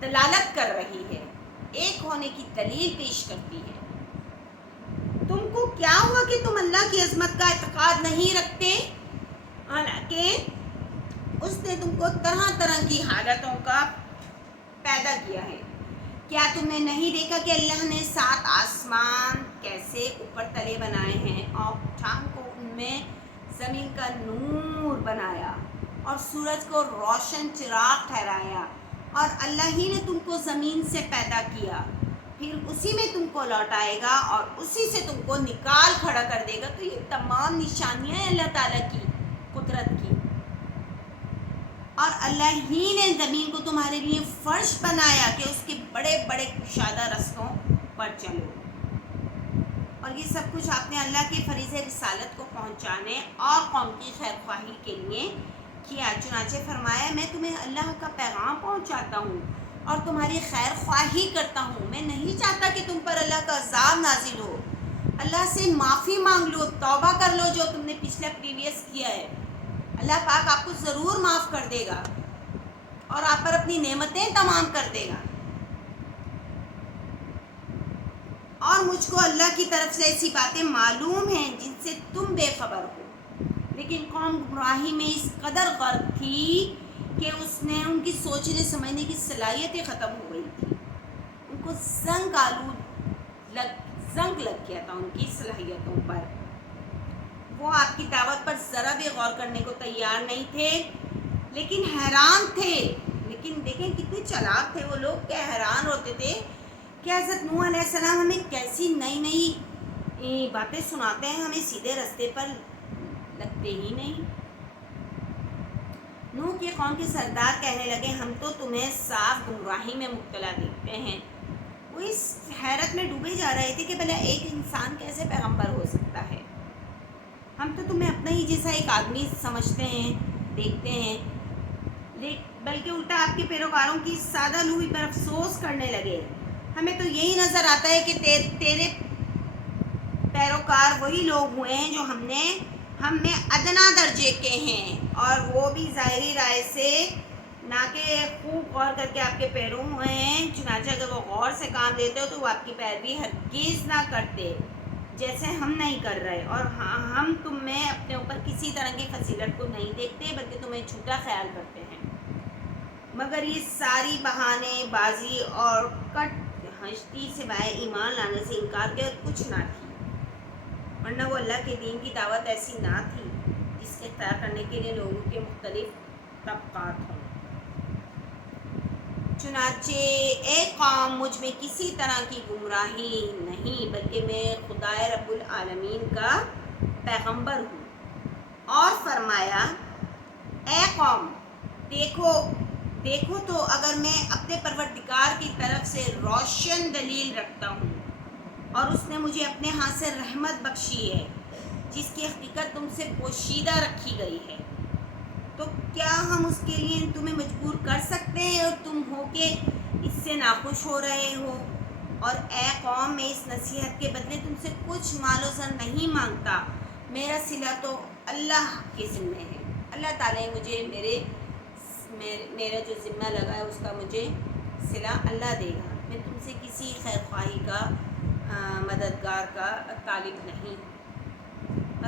دلالت کر رہی ہے، ایک ہونے کی دلیل پیش کرتی ہے۔ تم کو کیا ہوا کہ تم اللہ کی عظمت کا اعتقاد نہیں رکھتے، حالانکہ اس نے تم کو طرح طرح کی حالتوں کا پیدا کیا ہے۔ کیا تم نے نہیں دیکھا کہ اللہ نے 7 آسمان کیسے اوپر تلے بنائے ہیں اور شام کو ان میں زمین کا نور بنایا اور سورج کو روشن چراغ ٹھہرایا، اور اللہ ہی نے تم کو زمین سے پیدا کیا، پھر اسی میں تم کو لوٹائے گا اور اسی سے تم کو نکال کھڑا کر دے گا۔ تو یہ تمام نشانیاں ہیں اللہ تعالیٰ کی قدرت کی، اور اللہ ہی نے زمین کو تمہارے لیے فرش بنایا کہ اس کے بڑے بڑے کشادہ رستوں پر چلو، اور یہ سب کچھ آپ نے اللہ کے فریضہ رسالت کو پہنچانے اور قوم کی خیر خواہی کے لیے کیا۔ چنانچہ فرمایا میں تمہیں اللہ کا پیغام پہنچاتا ہوں اور تمہاری خیر خواہی کرتا ہوں، میں نہیں چاہتا کہ تم پر اللہ کا عذاب نازل ہو۔ اللہ سے معافی مانگ لو، توبہ کر لو جو تم نے پریویس کیا ہے، اللہ پاک آپ کو ضرور معاف کر دے گا اور آپ پر اپنی نعمتیں تمام کر دے گا۔ اور مجھ کو اللہ کی طرف سے ایسی باتیں معلوم ہیں جن سے تم بے خبر ہو، لیکن قوم گمراہی میں اس قدر غرق تھی کہ ان کی سوچنے سمجھنے کی صلاحیتیں ختم ہو گئی تھی، ان کو زنگ لگ گیا تھا ان کی صلاحیتوں پر۔ وہ آپ کی دعوت پر ذرا بھی غور کرنے کو تیار نہیں تھے، لیکن حیران تھے۔ لیکن دیکھیں کتنے چالاک تھے وہ لوگ، کیا حیران ہوتے تھے کہ حضرت نوح علیہ السلام ہمیں کیسی نئی باتیں سناتے ہیں، ہمیں سیدھے راستے پر لگتے ہی نہیں۔ نوح کی قوم کے سردار کہنے لگے ہم تو تمہیں صاف گمراہی میں مبتلا دیکھتے ہیں۔ وہ اس حیرت میں ڈوبے جا رہے تھے کہ بھلا ایک انسان کیسے پیغمبر ہو سکتا ہے، ہم تو تمہیں اپنا ہی جیسا ایک آدمی سمجھتے ہیں، دیکھتے ہیں، بلکہ الٹا آپ کے پیروکاروں کی سادہ لوحی پر افسوس کرنے لگے۔ ہمیں تو یہی نظر آتا ہے کہ تیرے پیروکار وہی لوگ ہوئے ہیں جو ہم میں ادنا درجے کے ہیں، اور وہ بھی ظاہری رائے سے، نہ کہ خوب غور کر کے آپ کے پیروں ہوئے ہیں۔ چنانچہ اگر وہ غور سے کام لیتے ہو تو وہ آپ کی پیروی ہرگز نہ کرتے جیسے ہم نہیں کر رہے، اور ہم تم میں اپنے اوپر کسی طرح کی فضیلت کو نہیں دیکھتے بلکہ تمہیں جھوٹا خیال کرتے ہیں۔ مگر یہ ساری بہانے بازی اور کٹ ہنشتی سوائے ایمان لانے سے انکار کے اور کچھ نہ تھی، ورنہ وہ اللہ کے دین کی دعوت ایسی نہ تھی جس کے اختیار کرنے کے لیے لوگوں کے مختلف طبقات ہوں۔ چنانچہ اے قوم مجھ میں کسی طرح کی گمراہی نہیں، بلکہ میں خدائے رب العالمین کا پیغمبر ہوں۔ اور فرمایا اے قوم دیکھو تو اگر میں اپنے پروردگار کی طرف سے روشن دلیل رکھتا ہوں اور اس نے مجھے اپنے ہاتھ سے رحمت بخشی ہے جس کی حقیقت تم سے پوشیدہ رکھی گئی ہے، تو کیا ہم اس کے لیے تمہیں مجبور کر سکتے ہیں اور تم ہو کہ اس سے ناخوش ہو رہے ہو؟ اور اے قوم، میں اس نصیحت کے بدلے تم سے کچھ مال و زر نہیں مانگتا، میرا صلہ تو اللہ کے ذمہ ہے۔ اللہ تعالیٰ مجھے میرا جو ذمہ لگا ہے اس کا مجھے صلہ اللہ دے گا، میں تم سے کسی خیر خواہی کا مددگار کا طالب نہیں۔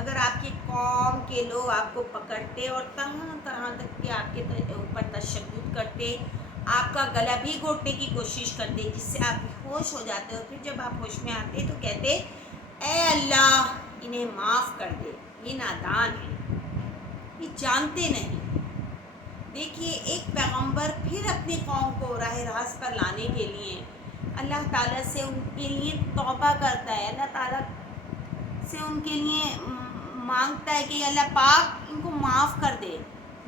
اگر آپ کی قوم کے لوگ آپ کو پکڑتے اور طرح طرح تک کے آپ کے اوپر تشدد کرتے، آپ کا گلا بھی گھونٹنے کی کوشش کرتے جس سے آپ ہوش ہو جاتے، اور پھر جب آپ ہوش میں آتے تو کہتے اے اللہ انہیں معاف کر دے، یہ نادان ہیں، یہ جانتے نہیں۔ دیکھیے ایک پیغمبر پھر اپنی قوم کو راہ راست پر لانے کے لیے اللہ تعالیٰ سے ان کے لیے توبہ کرتا ہے، اللہ تعالیٰ سے ان کے لیے مانگتا ہے کہ اللہ پاک ان کو معاف کر دے،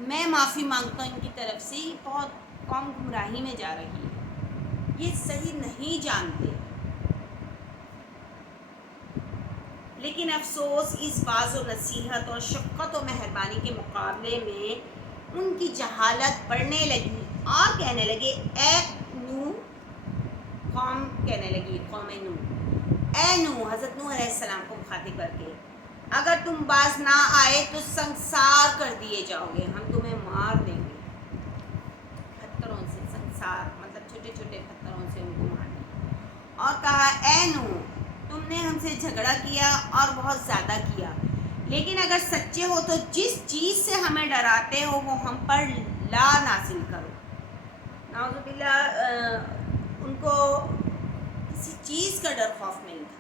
میں معافی مانگتا ہوں ان کی طرف سے، یہ بہت قوم گمراہی میں جا رہی ہے، یہ صحیح نہیں جانتے۔ لیکن افسوس اس باز و نصیحت اور شفقت و مہربانی کے مقابلے میں ان کی جہالت بڑھنے لگی اور کہنے لگے اے نوح، قوم کہنے لگی، قوم نوح، اے نوح، حضرت نوح علیہ السلام کو مخاطب کر کے، اگر تم باز نہ آئے تو سنسار کر دیے جاؤ گے، ہم تمہیں مار دیں گے پتھروں سے، سنسار مطلب چھوٹے چھوٹے پتھروں سے ان کو مارنا۔ اور کہا اے نوح، تم نے ہم سے جھگڑا کیا اور بہت زیادہ کیا، لیکن اگر سچے ہو تو جس چیز سے ہمیں ڈراتے ہو وہ ہم پر لا نازل کرو۔ نعوذ باللہ، ان کو کسی چیز کا ڈر خوف نہیں تھا،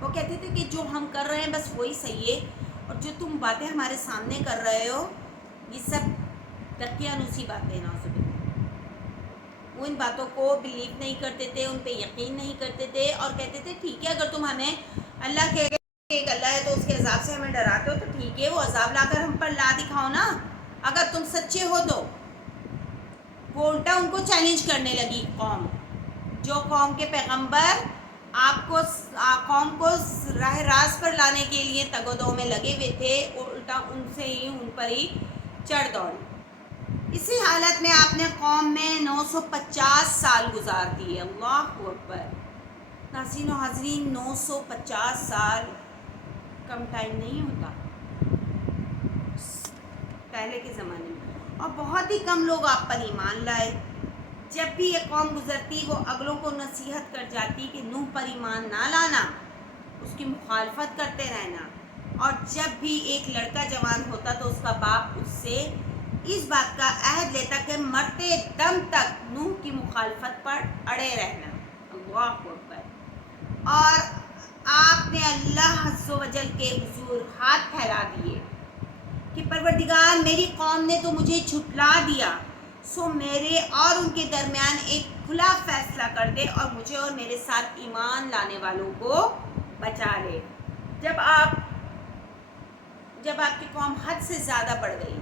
وہ کہتے تھے کہ جو ہم کر رہے ہیں بس وہی صحیح ہے، اور جو تم باتیں ہمارے سامنے کر رہے ہو یہ سب دقیانوسی باتیں ہیں۔ نعوذ باللہ، وہ ان باتوں کو بلیو نہیں کرتے تھے، ان پہ یقین نہیں کرتے تھے، اور کہتے تھے ٹھیک ہے اگر تم ہمیں اللہ کے ایک اللہ ہے تو اس کے عذاب سے ہمیں ڈراتے ہو تو ٹھیک ہے، وہ عذاب لا کر ہم پر لا دکھاؤ نا، اگر تم سچے ہو تو۔ وہ الٹا ان کو چیلنج کرنے لگی قوم، جو قوم کے پیغمبر آپ کو قوم کو راہ راست پر لانے کے لیے تگ و دو میں لگے ہوئے تھے، الٹا ان سے ہی ان پر ہی چڑھ دوڑی۔ اسی حالت میں آپ نے قوم میں 950 سال گزار دیے۔ اللہ اکبر، ناظرین و حاضرین، 950 سال کم ٹائم نہیں ہوتا پہلے کے زمانے میں، اور بہت ہی کم لوگ آپ پر ایمان لائے۔ جب بھی یہ قوم گزرتی وہ اگلوں کو نصیحت کر جاتی کہ نوح پر ایمان نہ لانا، اس کی مخالفت کرتے رہنا، اور جب بھی ایک لڑکا جوان ہوتا تو اس کا باپ اس سے اس بات کا عہد لیتا کہ مرتے دم تک نوح کی مخالفت پر اڑے رہنا۔ اللہ اکبر، اور آپ نے اللہ عز و جل کے حضور ہاتھ پھیلا دیے کہ پروردگار میری قوم نے تو مجھے جھٹلا دیا، سو میرے اور ان کے درمیان ایک کھلا فیصلہ کر دے اور مجھے اور میرے ساتھ ایمان لانے والوں کو بچا لے۔ جب آپ کی قوم حد سے زیادہ بڑھ گئی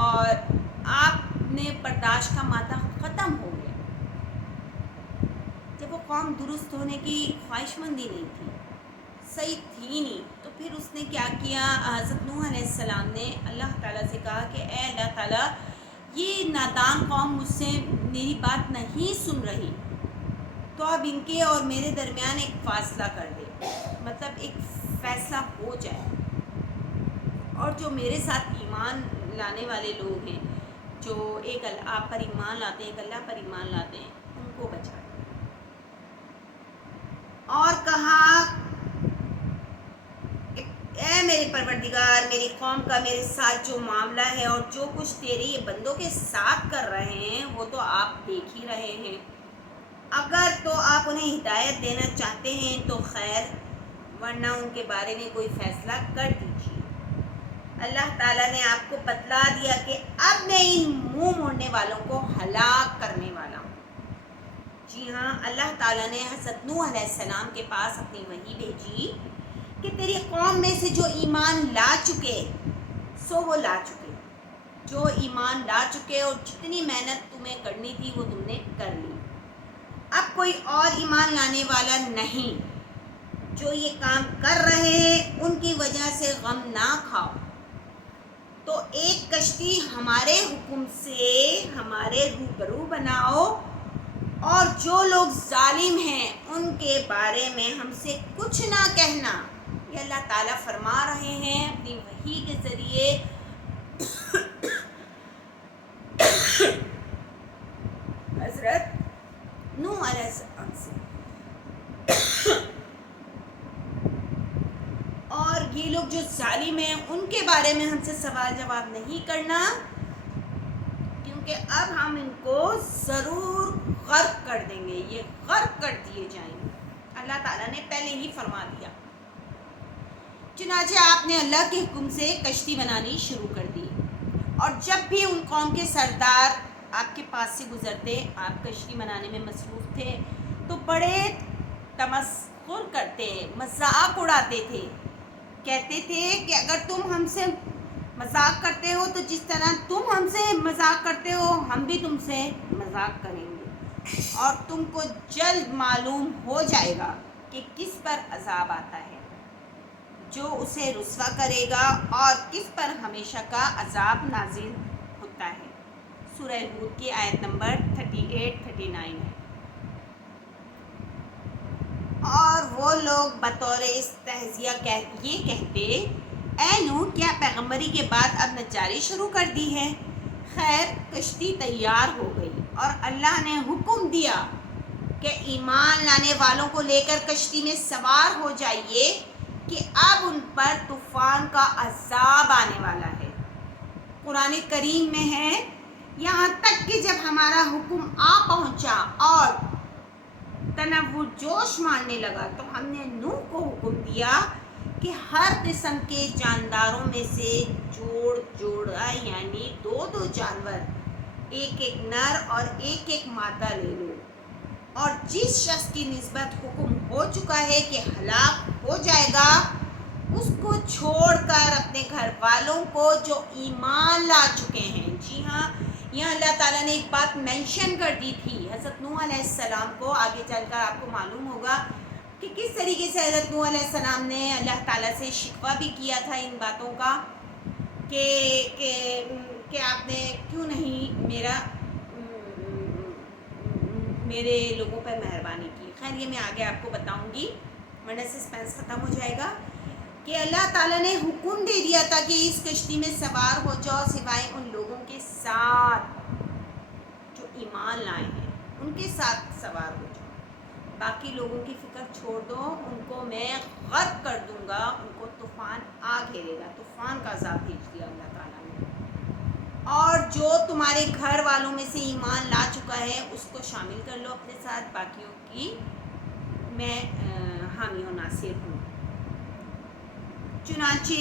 اور آپ نے برداشت کا مادہ ختم ہو گیا، جب وہ قوم درست ہونے کی خواہش مندی نہیں تھی، صحیح تھی نہیں، تو پھر اس نے کیا کیا؟ حضرت نوح علیہ السلام نے اللہ تعالیٰ سے کہا کہ اے اللہ تعالیٰ، یہ نادان قوم مجھ سے میری بات نہیں سن رہی، تو اب ان کے اور میرے درمیان ایک فاصلہ کر دے، مطلب ایک فیصلہ ہو جائے، اور جو میرے ساتھ ایمان لانے والے لوگ ہیں، جو ایک آپ پر ایمان لاتے ہیں، ایک اللہ پر ایمان لاتے ہیں، ان کو بچا دے۔ اور کہا اے میرے پروردگار، میری قوم کا میرے ساتھ جو معاملہ ہے اور جو کچھ تیرے یہ بندوں کے ساتھ کر رہے ہیں وہ تو آپ دیکھ ہی رہے ہیں، اگر تو آپ انہیں ہدایت دینا چاہتے ہیں تو خیر، ورنہ ان کے بارے میں کوئی فیصلہ کر دیجیے۔ اللہ تعالیٰ نے آپ کو بتلا دیا کہ اب میں ان منہ موڑنے والوں کو ہلاک کرنے والا ہوں۔ جی ہاں، اللہ تعالیٰ نے حضرت نوح علیہ السلام کے پاس اپنی وحی بھیجی کہ تیری قوم میں سے جو ایمان لا چکے سو وہ لا چکے، جو ایمان لا چکے اور جتنی محنت تمہیں کرنی تھی وہ تم نے کر لی، اب کوئی اور ایمان لانے والا نہیں۔ جو یہ کام کر رہے ہیں ان کی وجہ سے غم نہ کھاؤ، تو ایک کشتی ہمارے حکم سے ہمارے روبرو بناؤ، اور جو لوگ ظالم ہیں ان کے بارے میں ہم سے کچھ نہ کہنا۔ یہ اللہ تعالیٰ فرما رہے ہیں اپنی وحی کے ذریعے حضرت نوح علیہ السلام سے، اور یہ لوگ جو ظالم ہیں ان کے بارے میں ہم سے سوال جواب نہیں کرنا، کیونکہ اب ہم ان کو ضرور غرق کر دیں گے، یہ غرق کر دیے جائیں گے۔ اللہ تعالیٰ نے پہلے ہی فرما دیا۔ چنانچہ آپ نے اللہ کے حکم سے کشتی بنانی شروع کر دی، اور جب بھی ان قوم کے سردار آپ کے پاس سے گزرتے، آپ کشتی بنانے میں مصروف تھے، تو بڑے تمسخر کرتے، مذاق اڑاتے تھے، کہتے تھے کہ اگر تم ہم سے مذاق کرتے ہو تو جس طرح تم ہم سے مذاق کرتے ہو ہم بھی تم سے مذاق کریں گے، اور تم کو جلد معلوم ہو جائے گا کہ کس پر عذاب آتا ہے جو اسے رسوا کرے گا، اور کس پر ہمیشہ کا عذاب نازل ہوتا ہے۔ سورہ ہود کی آیت نمبر 38-39 ہے۔ اور وہ لوگ بطور استہزیہ یہ کہتے، اے نوح، کیا پیغمبری کے بعد اب نجاری شروع کر دی ہے؟ خیر، کشتی تیار ہو گئی، اور اللہ نے حکم دیا کہ ایمان لانے والوں کو لے کر کشتی میں سوار ہو جائیے کہ اب ان پر طوفان کا عذاب آنے والا ہے۔ قرآن کریم میں ہے، یہاں تک کہ جب ہمارا حکم آ پہنچا اور تنوع جوش مارنے لگا تو ہم نے نوح کو حکم دیا کہ ہر قسم کے جانداروں میں سے جوڑا یعنی 2 جانور، ایک نر اور ایک مادہ لے لو، اور جس شخص کی نسبت حکم ہو چکا ہے کہ ہلاک ہو جائے گا اس کو چھوڑ کر اپنے گھر والوں کو جو ایمان لا چکے ہیں۔ جی ہاں، یہاں اللہ تعالیٰ نے ایک بات مینشن کر دی تھی حضرت نوح علیہ السلام کو، آگے چل کر آپ کو معلوم ہوگا کہ کس طریقے سے حضرت نوح علیہ السلام نے اللہ تعالیٰ سے شکوہ بھی کیا تھا ان باتوں کا کہ آپ نے کیوں نہیں میرے لوگوں پر مہربانی کی۔ خیر، یہ میں آگے آپ کو بتاؤں گی ورنہ سسپینس ختم ہو جائے گا، کہ اللہ تعالیٰ نے حکم دے دیا تھا کہ اس کشتی میں سوار ہو جاؤ سوائے ان لوگوں کے ساتھ جو ایمان لائے ہیں، ان کے ساتھ سوار ہو جاؤ، باقی لوگوں کی فکر چھوڑ دو، ان کو میں غرق کر دوں گا، ان کو طوفان آ گھیرے گا۔ طوفان کا عذاب بھیج دیا اللہ تعالیٰ نے، اور جو تمہارے گھر والوں میں سے ایمان لا چکا ہے اس کو شامل کر لو اپنے ساتھ، باقیوں کی میں حامی و ناصر ہوں۔ چنانچہ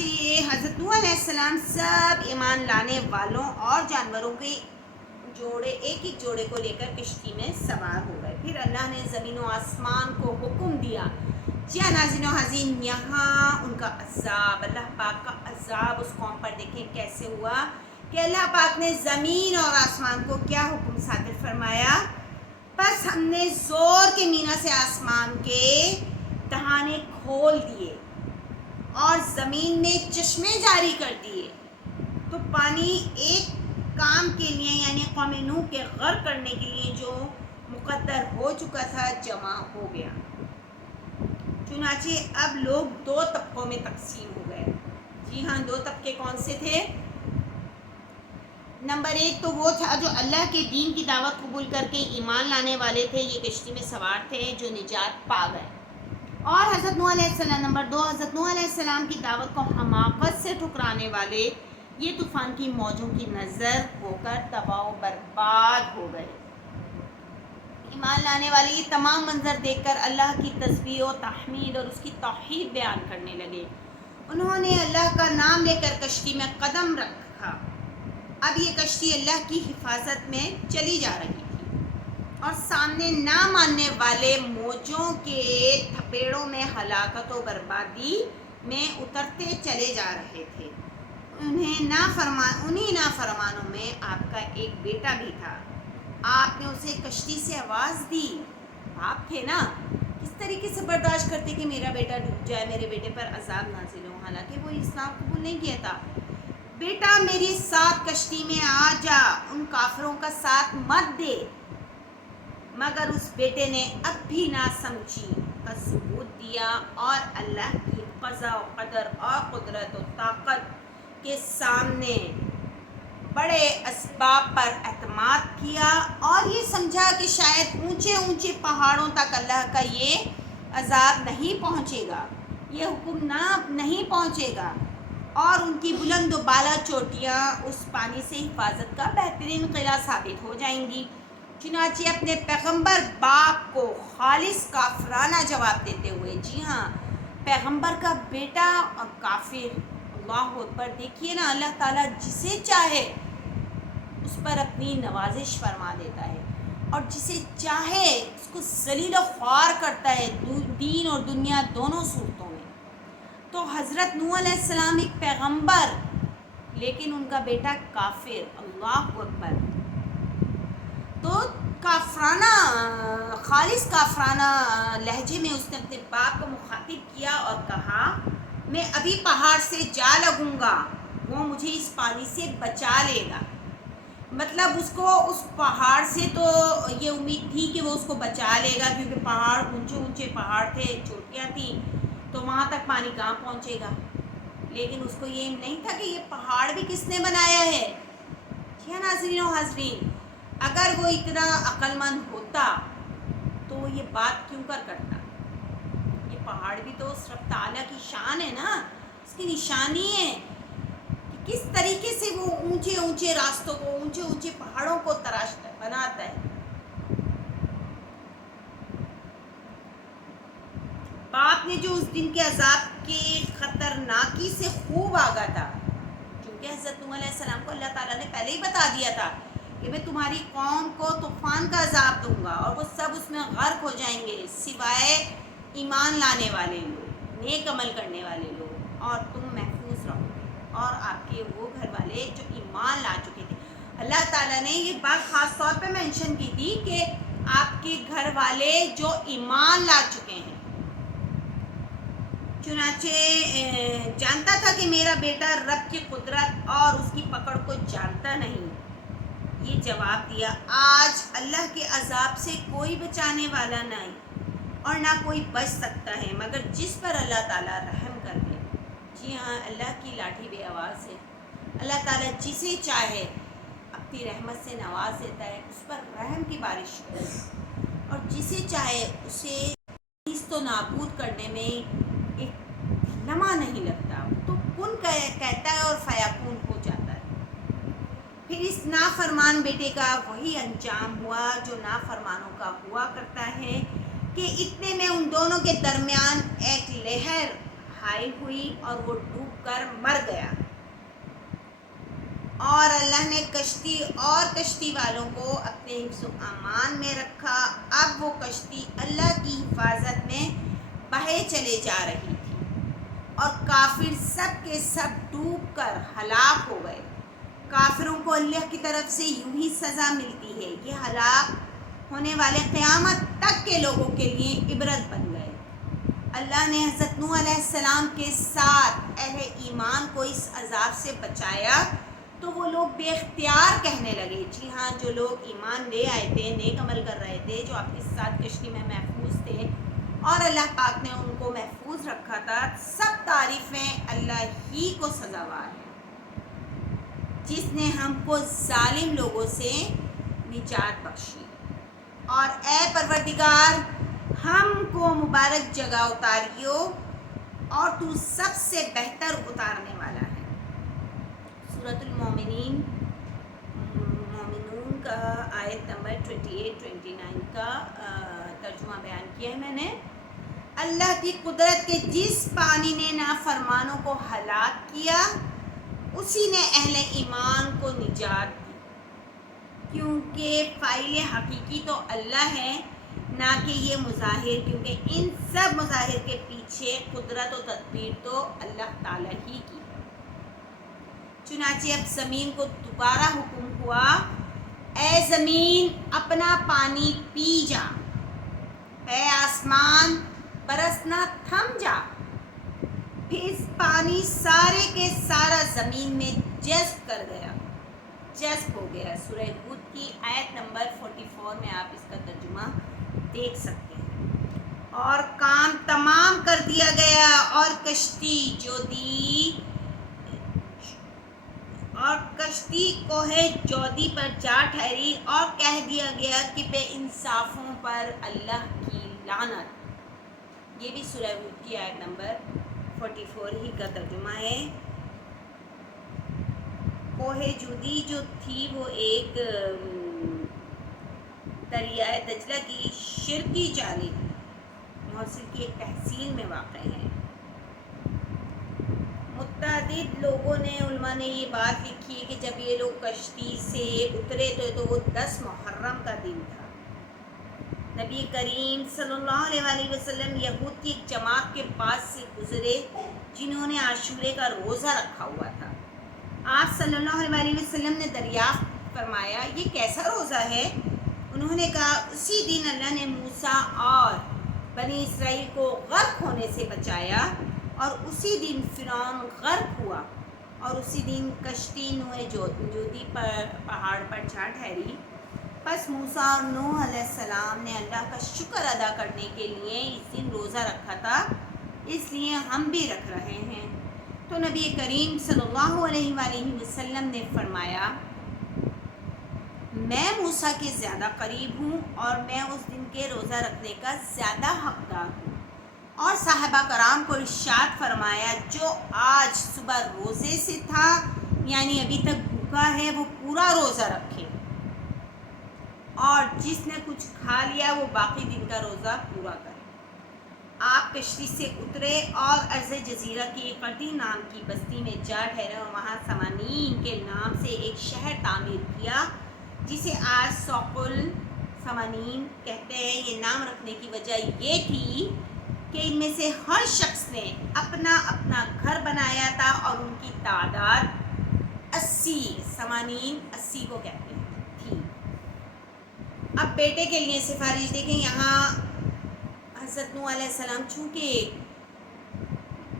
یہ حضرت نوح علیہ السلام سب ایمان لانے والوں اور جانوروں کے ایک جوڑے کو لے کر کشتی میں سوار ہو گئے۔ پھر اللہ نے زمین و آسمان کو حکم دیا، جی ناظرین و حاضرین، یہاں ان کا عذاب، اللہ پاک کا عذاب اس قوم پر دیکھیں کیسے ہوا کہ اللہ پاک نے زمین اور آسمان کو کیا حکم صادر فرمایا، بس ہم نے زور کے مینا سے آسمان کے دہانے کھول دیے اور زمین میں چشمے جاری کر دیے، تو پانی ایک کام کے لیے یعنی قوم نوح کے غرق کرنے کے لیے جو مقدر ہو چکا تھا جمع ہو گیا۔ چنانچہ اب لوگ 2 طبقوں میں تقسیم ہو گئے۔ جی ہاں، 2 طبقے کون سے تھے؟ نمبر 1 تو وہ تھا جو اللہ کے دین کی دعوت قبول کر کے ایمان لانے والے تھے، یہ کشتی میں سوار تھے جو نجات پا گئے، اور حضرت نوح علیہ السلام نمبر 2 حضرت نوح علیہ السلام کی دعوت کو حماقت سے ٹھکرانے والے، یہ طوفان کی موجوں کی نظر ہو کر تباہ و برباد ہو گئے۔ ایمان لانے والے یہ تمام منظر دیکھ کر اللہ کی تسبیح و تحمید اور اس کی توحید بیان کرنے لگے۔ انہوں نے اللہ کا نام لے کر کشتی میں قدم رکھا۔ اب یہ کشتی اللہ کی حفاظت میں چلی جا رہی تھی، اور سامنے نہ ماننے والے موجوں کے تھپیڑوں میں ہلاکت و بربادی میں اترتے چلے جا رہے تھے۔ انہیں انہی نافرمانوں میں آپ کا ایک بیٹا بھی تھا۔ آپ نے اسے کشتی سے آواز دی۔ باپ تھے نا، کس طریقے سے برداشت کرتے کہ میرا بیٹا ڈوب جائے، میرے بیٹے پر عذاب نازل ہو، حالانکہ وہ اسلام قبول نہیں کیا تھا۔ بیٹا میری ساتھ کشتی میں آ جا، ان کافروں کا ساتھ مت دے۔ مگر اس بیٹے نے اب بھی نہ سمجھی کا ثبوت دیا اور اللہ کی قضا و قدر اور قدرت و طاقت کے سامنے بڑے اسباب پر اعتماد کیا، اور یہ سمجھا کہ شاید اونچے اونچے پہاڑوں تک اللہ کا یہ عذاب نہیں پہنچے گا، یہ حکم نہیں پہنچے گا، اور ان کی بلند و بالا چوٹیاں اس پانی سے حفاظت کا بہترین قلعہ ثابت ہو جائیں گی۔ چنانچہ اپنے پیغمبر باپ کو خالص کافرانہ جواب دیتے ہوئے، جی ہاں، پیغمبر کا بیٹا اور کافر، اللہ اکبر، دیکھیے نا، اللہ تعالیٰ جسے چاہے اس پر اپنی نوازش فرما دیتا ہے، اور جسے چاہے اس کو ذلیل و خوار کرتا ہے، دین اور دنیا دونوں صورتوں میں۔ تو حضرت نوح علیہ السلام ایک پیغمبر، لیکن ان کا بیٹا کافر، اللہ اکبر۔ تو خالص کافرانہ لہجے میں اس نے اپنے باپ کو مخاطب کیا اور کہا، میں ابھی پہاڑ سے جا لگوں گا، وہ مجھے اس پانی سے بچا لے گا۔ مطلب اس کو اس پہاڑ سے تو یہ امید تھی کہ وہ اس کو بچا لے گا، کیونکہ پہاڑ اونچے اونچے پہاڑ تھے، چوٹیاں تھیں، تو وہاں تک پانی کہاں پہنچے گا۔ لیکن اس کو یہ نہیں تھا کہ یہ پہاڑ بھی کس نے بنایا ہے۔ کیا ناظرین و حاضرین، اگر وہ اتنا عقل مند ہوتا تو وہ یہ بات کیوں کرتا؟ یہ پہاڑ بھی تو اس رب تعالیٰ کی شان ہے نا، اس کی نشانی ہے کہ کس طریقے سے وہ اونچے اونچے راستوں کو، اونچے اونچے پہاڑوں کو تراشتا ہے، بناتا ہے۔ باپ نے جو اس دن کے عذاب کی خطرناکی سے خوب آگاہ تھا، کیونکہ حضرت نوح علیہ السلام کو اللہ تعالیٰ نے پہلے ہی بتا دیا تھا کہ میں تمہاری قوم کو طوفان کا عذاب دوں گا اور وہ سب اس میں غرق ہو جائیں گے، سوائے ایمان لانے والے لوگ، نیک عمل کرنے والے لوگ، اور تم محفوظ رہو گے، اور آپ کے وہ گھر والے جو ایمان لا چکے تھے۔ اللہ تعالیٰ نے یہ بات خاص طور پہ مینشن کی تھی کہ آپ کے گھر والے جو ایمان لا چکے ہیں۔ چنانچہ جانتا تھا کہ میرا بیٹا رب کی قدرت اور اس کی پکڑ کو جانتا نہیں۔ یہ جواب دیا، آج اللہ کے عذاب سے کوئی بچانے والا نہیں اور نہ کوئی بچ سکتا ہے مگر جس پر اللہ تعالیٰ رحم کر دے۔ جی ہاں، اللہ کی لاٹھی بے آواز ہے۔ اللہ تعالیٰ جسے چاہے اپنی رحمت سے نواز دیتا ہے، اس پر رحم کی بارش کرتا ہے، اور جسے چاہے اسے نیست و نابود کرنے میں ایک لمحہ نہیں لگتا، تو کن کہتا ہے اور فیکون ہو جاتا ہے۔ پھر اس نافرمان بیٹے کا وہی انجام ہوا جو نافرمانوں کا ہوا کرتا ہے کہ اتنے میں ان دونوں کے درمیان ایک لہر حائل ہوئی اور وہ ڈوب کر مر گیا، اور اللہ نے کشتی اور کشتی والوں کو اپنے حفظ و امان میں رکھا۔ اب وہ کشتی اللہ کی حفاظت میں بہے چلے جا رہی تھی، اور کافر سب کے سب ڈوب کر ہلاک ہو گئے۔ کافروں کو اللہ کی طرف سے یوں ہی سزا ملتی ہے، یہ ہلاک ہونے والے قیامت تک کے لوگوں کے لیے عبرت بن گئے۔ اللہ نے حضرت نوح علیہ السلام کے ساتھ اہل ایمان کو اس عذاب سے بچایا، تو وہ لوگ بے اختیار کہنے لگے، جی ہاں، جو لوگ ایمان لے آئے تھے، نیک عمل کر رہے تھے، جو آپ کے ساتھ کشتی میں محفوظ تھے اور اللہ پاک نے ان کو محفوظ رکھا تھا، سب تعریفیں اللہ ہی کو سزاوار ہیں، جس نے ہم کو ظالم لوگوں سے نجات بخشی۔ اور اے پروردگار، ہم کو مبارک جگہ اتاریو، اور تو سب سے بہتر اتارنے والا ہے۔ سورۃ المومنون کا آیت نمبر 28-29 کا ترجمہ بیان کیا ہے میں نے۔ اللہ کی قدرت کے جس پانی نے نافرمانوں کو ہلاک کیا، اسی نے اہل ایمان کو نجات دی۔ کیونکہ فاعل حقیقی تو اللہ ہے، نہ کہ یہ مظاہر، کیونکہ ان سب مظاہر کے پیچھے قدرت و تدبیر تو اللہ تعالیٰ ہی کی ہے۔ چنانچہ اب زمین کو دوبارہ حکم ہوا، اے زمین اپنا پانی پی جا، اے آسمان برسنا تھم جا۔ پھر پانی سارے کے سارا زمین میں جذب ہو گیا۔ سورہ ہود کی آیت نمبر 44 میں آپ اس کا ترجمہ دیکھ سکتے ہیں۔ اور کام تمام کر دیا گیا، اور کشتی کوہ جودی پر جا ٹھہری، اور کہہ دیا گیا کہ بے انصافوں پر اللہ کی لعنت۔ یہ بھی سورہ ہود کی آیت نمبر 44 ہی کا ترجمہ ہے۔ کوہ جودی جو تھی وہ ایک دریائے دجلہ کی شرقی جانب موصل کی ایک تحصیل میں واقع ہے۔ متعدد لوگوں نے، علماء نے یہ بات لکھی ہے کہ جب یہ لوگ کشتی سے اترے تو وہ 10 محرم کا دن تھا۔ نبی کریم صلی اللہ علیہ وسلم یہود کی ایک جماعت کے پاس سے گزرے جنہوں نے عاشورے کا روزہ رکھا ہوا تھا۔ آپ صلی اللہ علیہ وسلم نے دریافت فرمایا، یہ کیسا روزہ ہے؟ انہوں نے کہا، اسی دن اللہ نے موسیٰ اور بنی اسرائیل کو غرق ہونے سے بچایا، اور اسی دن فرعون غرق ہوا، اور اسی دن کشتی نوح جودی پر پہاڑ پر جا ٹھہری۔ پس موسیٰ اور نوح علیہ السلام نے اللہ کا شکر ادا کرنے کے لیے اس دن روزہ رکھا تھا، اس لیے ہم بھی رکھ رہے ہیں۔ تو نبی کریم صلی اللہ علیہ وآلہ وسلم نے فرمایا، میں موسیٰ کے زیادہ قریب ہوں، اور میں اس دن کے روزہ رکھنے کا زیادہ حقدار ہوں۔ اور صحابہ کرام کو ارشاد فرمایا، جو آج صبح روزے سے تھا یعنی ابھی تک بھوکا ہے وہ پورا روزہ رکھے، اور جس نے کچھ کھا لیا وہ باقی دن کا روزہ پورا کرے۔ آپ کشتی سے اترے اور عرض جزیرہ کی قرطی نام کی بستی میں جا ٹھہرے، اور وہاں سمانین کے نام سے ایک شہر تعمیر کیا، جسے آج سوق السمانین کہتے ہیں۔ یہ نام رکھنے کی وجہ یہ تھی کہ ان میں سے ہر شخص نے اپنا اپنا گھر بنایا تھا، اور ان کی تعداد 80 سمانین 80 کو کہتے ہیں تھی۔ اب بیٹے کے لیے سفارش دیکھیں، یہاں حضرت نوح علیہ السلام چونکہ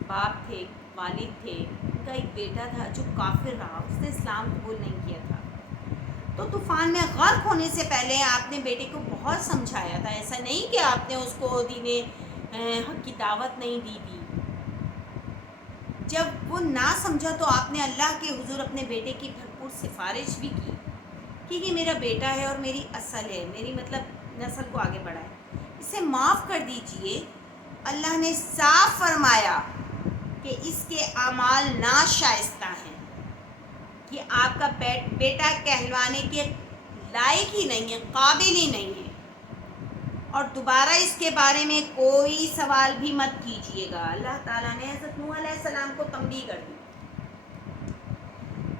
باپ تھے، والد تھے، ان کا ایک بیٹا تھا جو کافر رہا، اس نے اسلام قبول نہیں کیا تھا، تو طوفان میں غرق ہونے سے پہلے آپ نے بیٹے کو بہت سمجھایا تھا۔ ایسا نہیں کہ آپ نے اس کو دین حق کی دعوت نہیں دی تھی۔ جب وہ نہ سمجھا تو آپ نے اللہ کے حضور اپنے بیٹے کی بھرپور سفارش بھی کی کہ یہ میرا بیٹا ہے اور میری اصل ہے، میری مطلب نسل کو آگے بڑھائے، اسے معاف کر دیجئے۔ اللہ نے صاف فرمایا کہ اس کے اعمال ناشائستہ ہیں، کہ آپ کا بیٹا کہلوانے کے لائق ہی نہیں ہے، قابل ہی نہیں ہے، اور دوبارہ اس کے بارے میں کوئی سوال بھی مت کیجیے گا۔ اللہ تعالیٰ نے حضرت نوح علیہ السلام کو تنبیہ کر دی،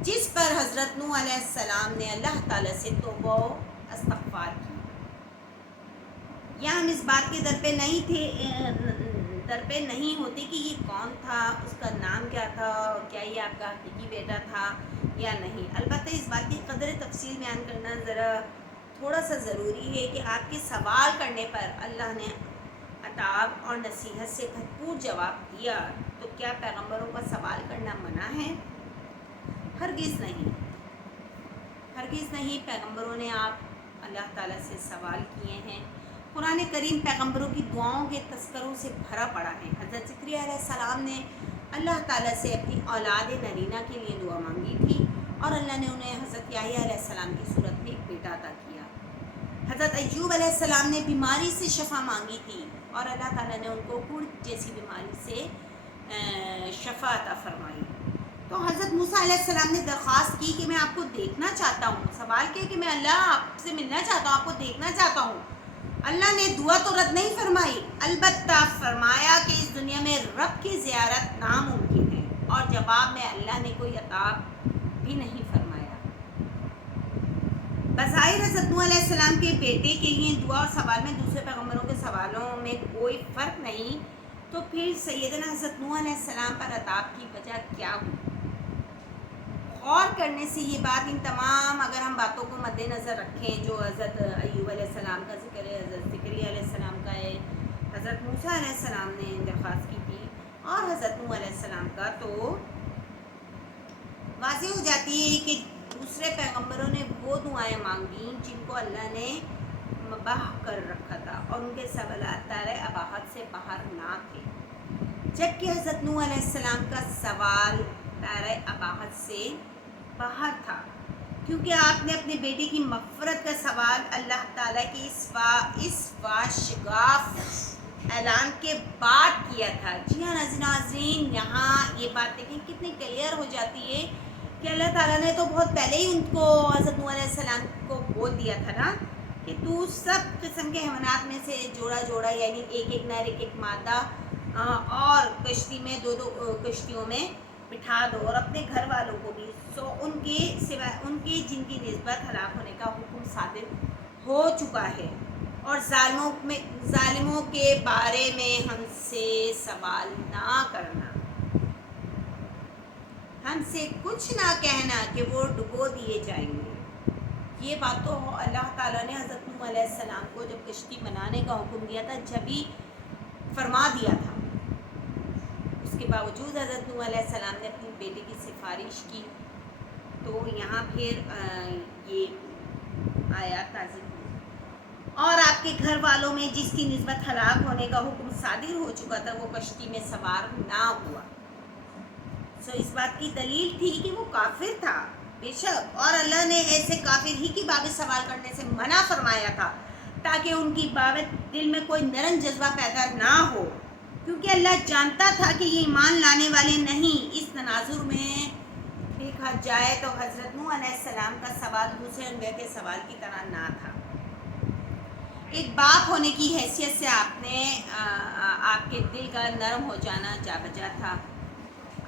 جس پر حضرت نوح علیہ السلام نے اللہ تعالیٰ سے توبہ و استغفار کی۔ یا ہم اس بات کے در پہ نہیں ہوتے کہ یہ کون تھا، اس کا نام کیا تھا، اور کیا یہ آپ کا حقیقی بیٹا تھا یا نہیں۔ البتہ اس بات کی قدر تفصیل بیان کرنا ذرا تھوڑا سا ضروری ہے کہ آپ کے سوال کرنے پر اللہ نے عتاب اور نصیحت سے بھرپور جواب دیا، تو کیا پیغمبروں کا سوال کرنا منع ہے؟ ہرگز نہیں، ہرگز نہیں۔ پیغمبروں نے آپ اللہ تعالیٰ سے سوال کیے ہیں۔ قرآن کریم پیغمبروں کی دعاؤں کے تذکروں سے بھرا پڑا ہے۔ حضرت زکریا علیہ السلام نے اللہ تعالیٰ سے اپنی اولاد نرینہ کے لیے دعا مانگی تھی، اور اللہ نے انہیں حضرت یحییٰ علیہ السلام کی صورت میں ایک بیٹا عطا کیا۔ حضرت ایوب علیہ السلام نے بیماری سے شفا مانگی تھی، اور اللہ تعالیٰ نے ان کو کوڑ جیسی بیماری سے شفا عطا فرمائی۔ تو حضرت موسیٰ علیہ السلام نے درخواست کی کہ میں آپ کو دیکھنا چاہتا ہوں، سوال کیا کہ میں اللہ آپ سے ملنا چاہتا ہوں، آپ کو دیکھنا چاہتا ہوں۔ اللہ نے دعا تو رد نہیں فرمائی، البتہ فرمایا کہ اس دنیا میں رب کی زیارت ناممکن ہے، اور جواب میں اللہ نے کوئی عطاب بھی نہیں فرمایا۔ بظاہر حضرت نوح علیہ السلام کے بیٹے کے لیے دعا اور سوال میں دوسرے پیغمبروں کے سوالوں میں کوئی فرق نہیں، تو پھر سیدنا حضرت نوح علیہ السلام پر عذاب کی وجہ کیا ہوئی؟ غور کرنے سے یہ بات، ان تمام اگر ہم باتوں کو مد نظر رکھیں، جو حضرت ایوب علیہ السلام کا ذکر ہے، حضرت زکریا علیہ السلام کا ہے، حضرت موسیٰ علیہ السلام نے درخواست کی تھی، اور حضرت نوح علیہ السلام کا، تو واضح ہو جاتی ہے کہ دوسرے پیغمبروں نے وہ دعائیں مانگی جن کو اللہ نے مباح کر رکھا تھا، اور ان کے سوالات دائرۂ اباحت سے باہر نہ تھے، جبکہ حضرت نوح علیہ السلام کا سوال دائرۂ اباحت سے باہر تھا، کیونکہ آپ نے اپنے بیٹے کی مغفرت کا سوال اللہ تعالیٰ کی اس واشگاف اعلان کے بعد کیا تھا۔ جی ہاں ناظرین، یہاں یہ بات دیکھیں کتنی کلیئر ہو جاتی ہے کہ اللہ تعالیٰ نے تو بہت پہلے ہی ان کو، حضرت نوح علیہ السلام کو بول دیا تھا نا کہ تو سب قسم کے حیوانات میں سے جوڑا یعنی ایک ایک نر ایک ایک مادہ، اور کشتی میں دو کشتیوں میں بٹھا دو، اور اپنے گھر والوں کو بھی، سو ان کے سوائے ان کے جن کی نسبت ہلاک ہونے کا حکم صادر ہو چکا ہے، اور ظالموں کے بارے میں ہم سے سوال نہ کرنا، ہم سے کچھ نہ کہنا کہ وہ ڈبو دیے جائیں گے۔ یہ بات تو اللہ تعالیٰ نے حضرت نوح علیہ السلام کو جب کشتی بنانے کا حکم دیا تھا جبھی فرما دیا تھا، اس کے باوجود حضرت نوح علیہ السلام نے اپنی بیٹے کی سفارش کی، تو یہاں پھر یہ آیات نازل ہوئی، اور آپ کے گھر والوں میں جس کی نسبت ہلاک ہونے کا حکم صادر ہو چکا تھا وہ کشتی میں سوار نہ ہوا، سو اس بات کی دلیل تھی کہ وہ کافر تھا بے شک، اور اللہ نے ایسے کافر ہی کی بابت سوال کرنے سے منع فرمایا تھا تاکہ ان کی بابت دل میں کوئی نرم جذبہ پیدا نہ ہو، کیونکہ اللہ جانتا تھا کہ یہ ایمان لانے والے نہیں۔ اس تناظر میں دیکھا جائے تو حضرت نوح علیہ السلام کا سوال دوسرے انبیاء کے سوال کی طرح نہ تھا، ایک باپ ہونے کی حیثیت سے آپ کے دل کا نرم ہو جانا جا بجا تھا،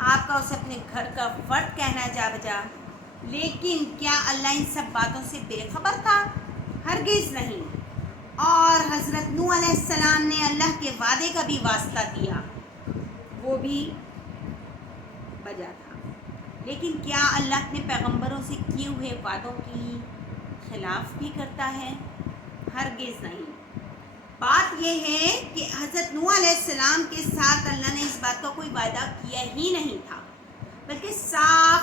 آپ کا اسے اپنے گھر کا فرد کہنا جا بجا، لیکن کیا اللہ ان سب باتوں سے بے خبر تھا؟ ہرگز نہیں، اور حضرت نوح علیہ السلام نے اللہ کے وعدے کا بھی واسطہ دیا، وہ بھی بجا تھا، لیکن کیا اللہ اپنے پیغمبروں سے کیے ہوئے وعدوں کی خلاف بھی کرتا ہے؟ ہرگز نہیں۔ بات یہ ہے کہ حضرت نوح علیہ السلام کے ساتھ اللہ نے اس بات کا کوئی وعدہ کیا ہی نہیں تھا، بلکہ صاف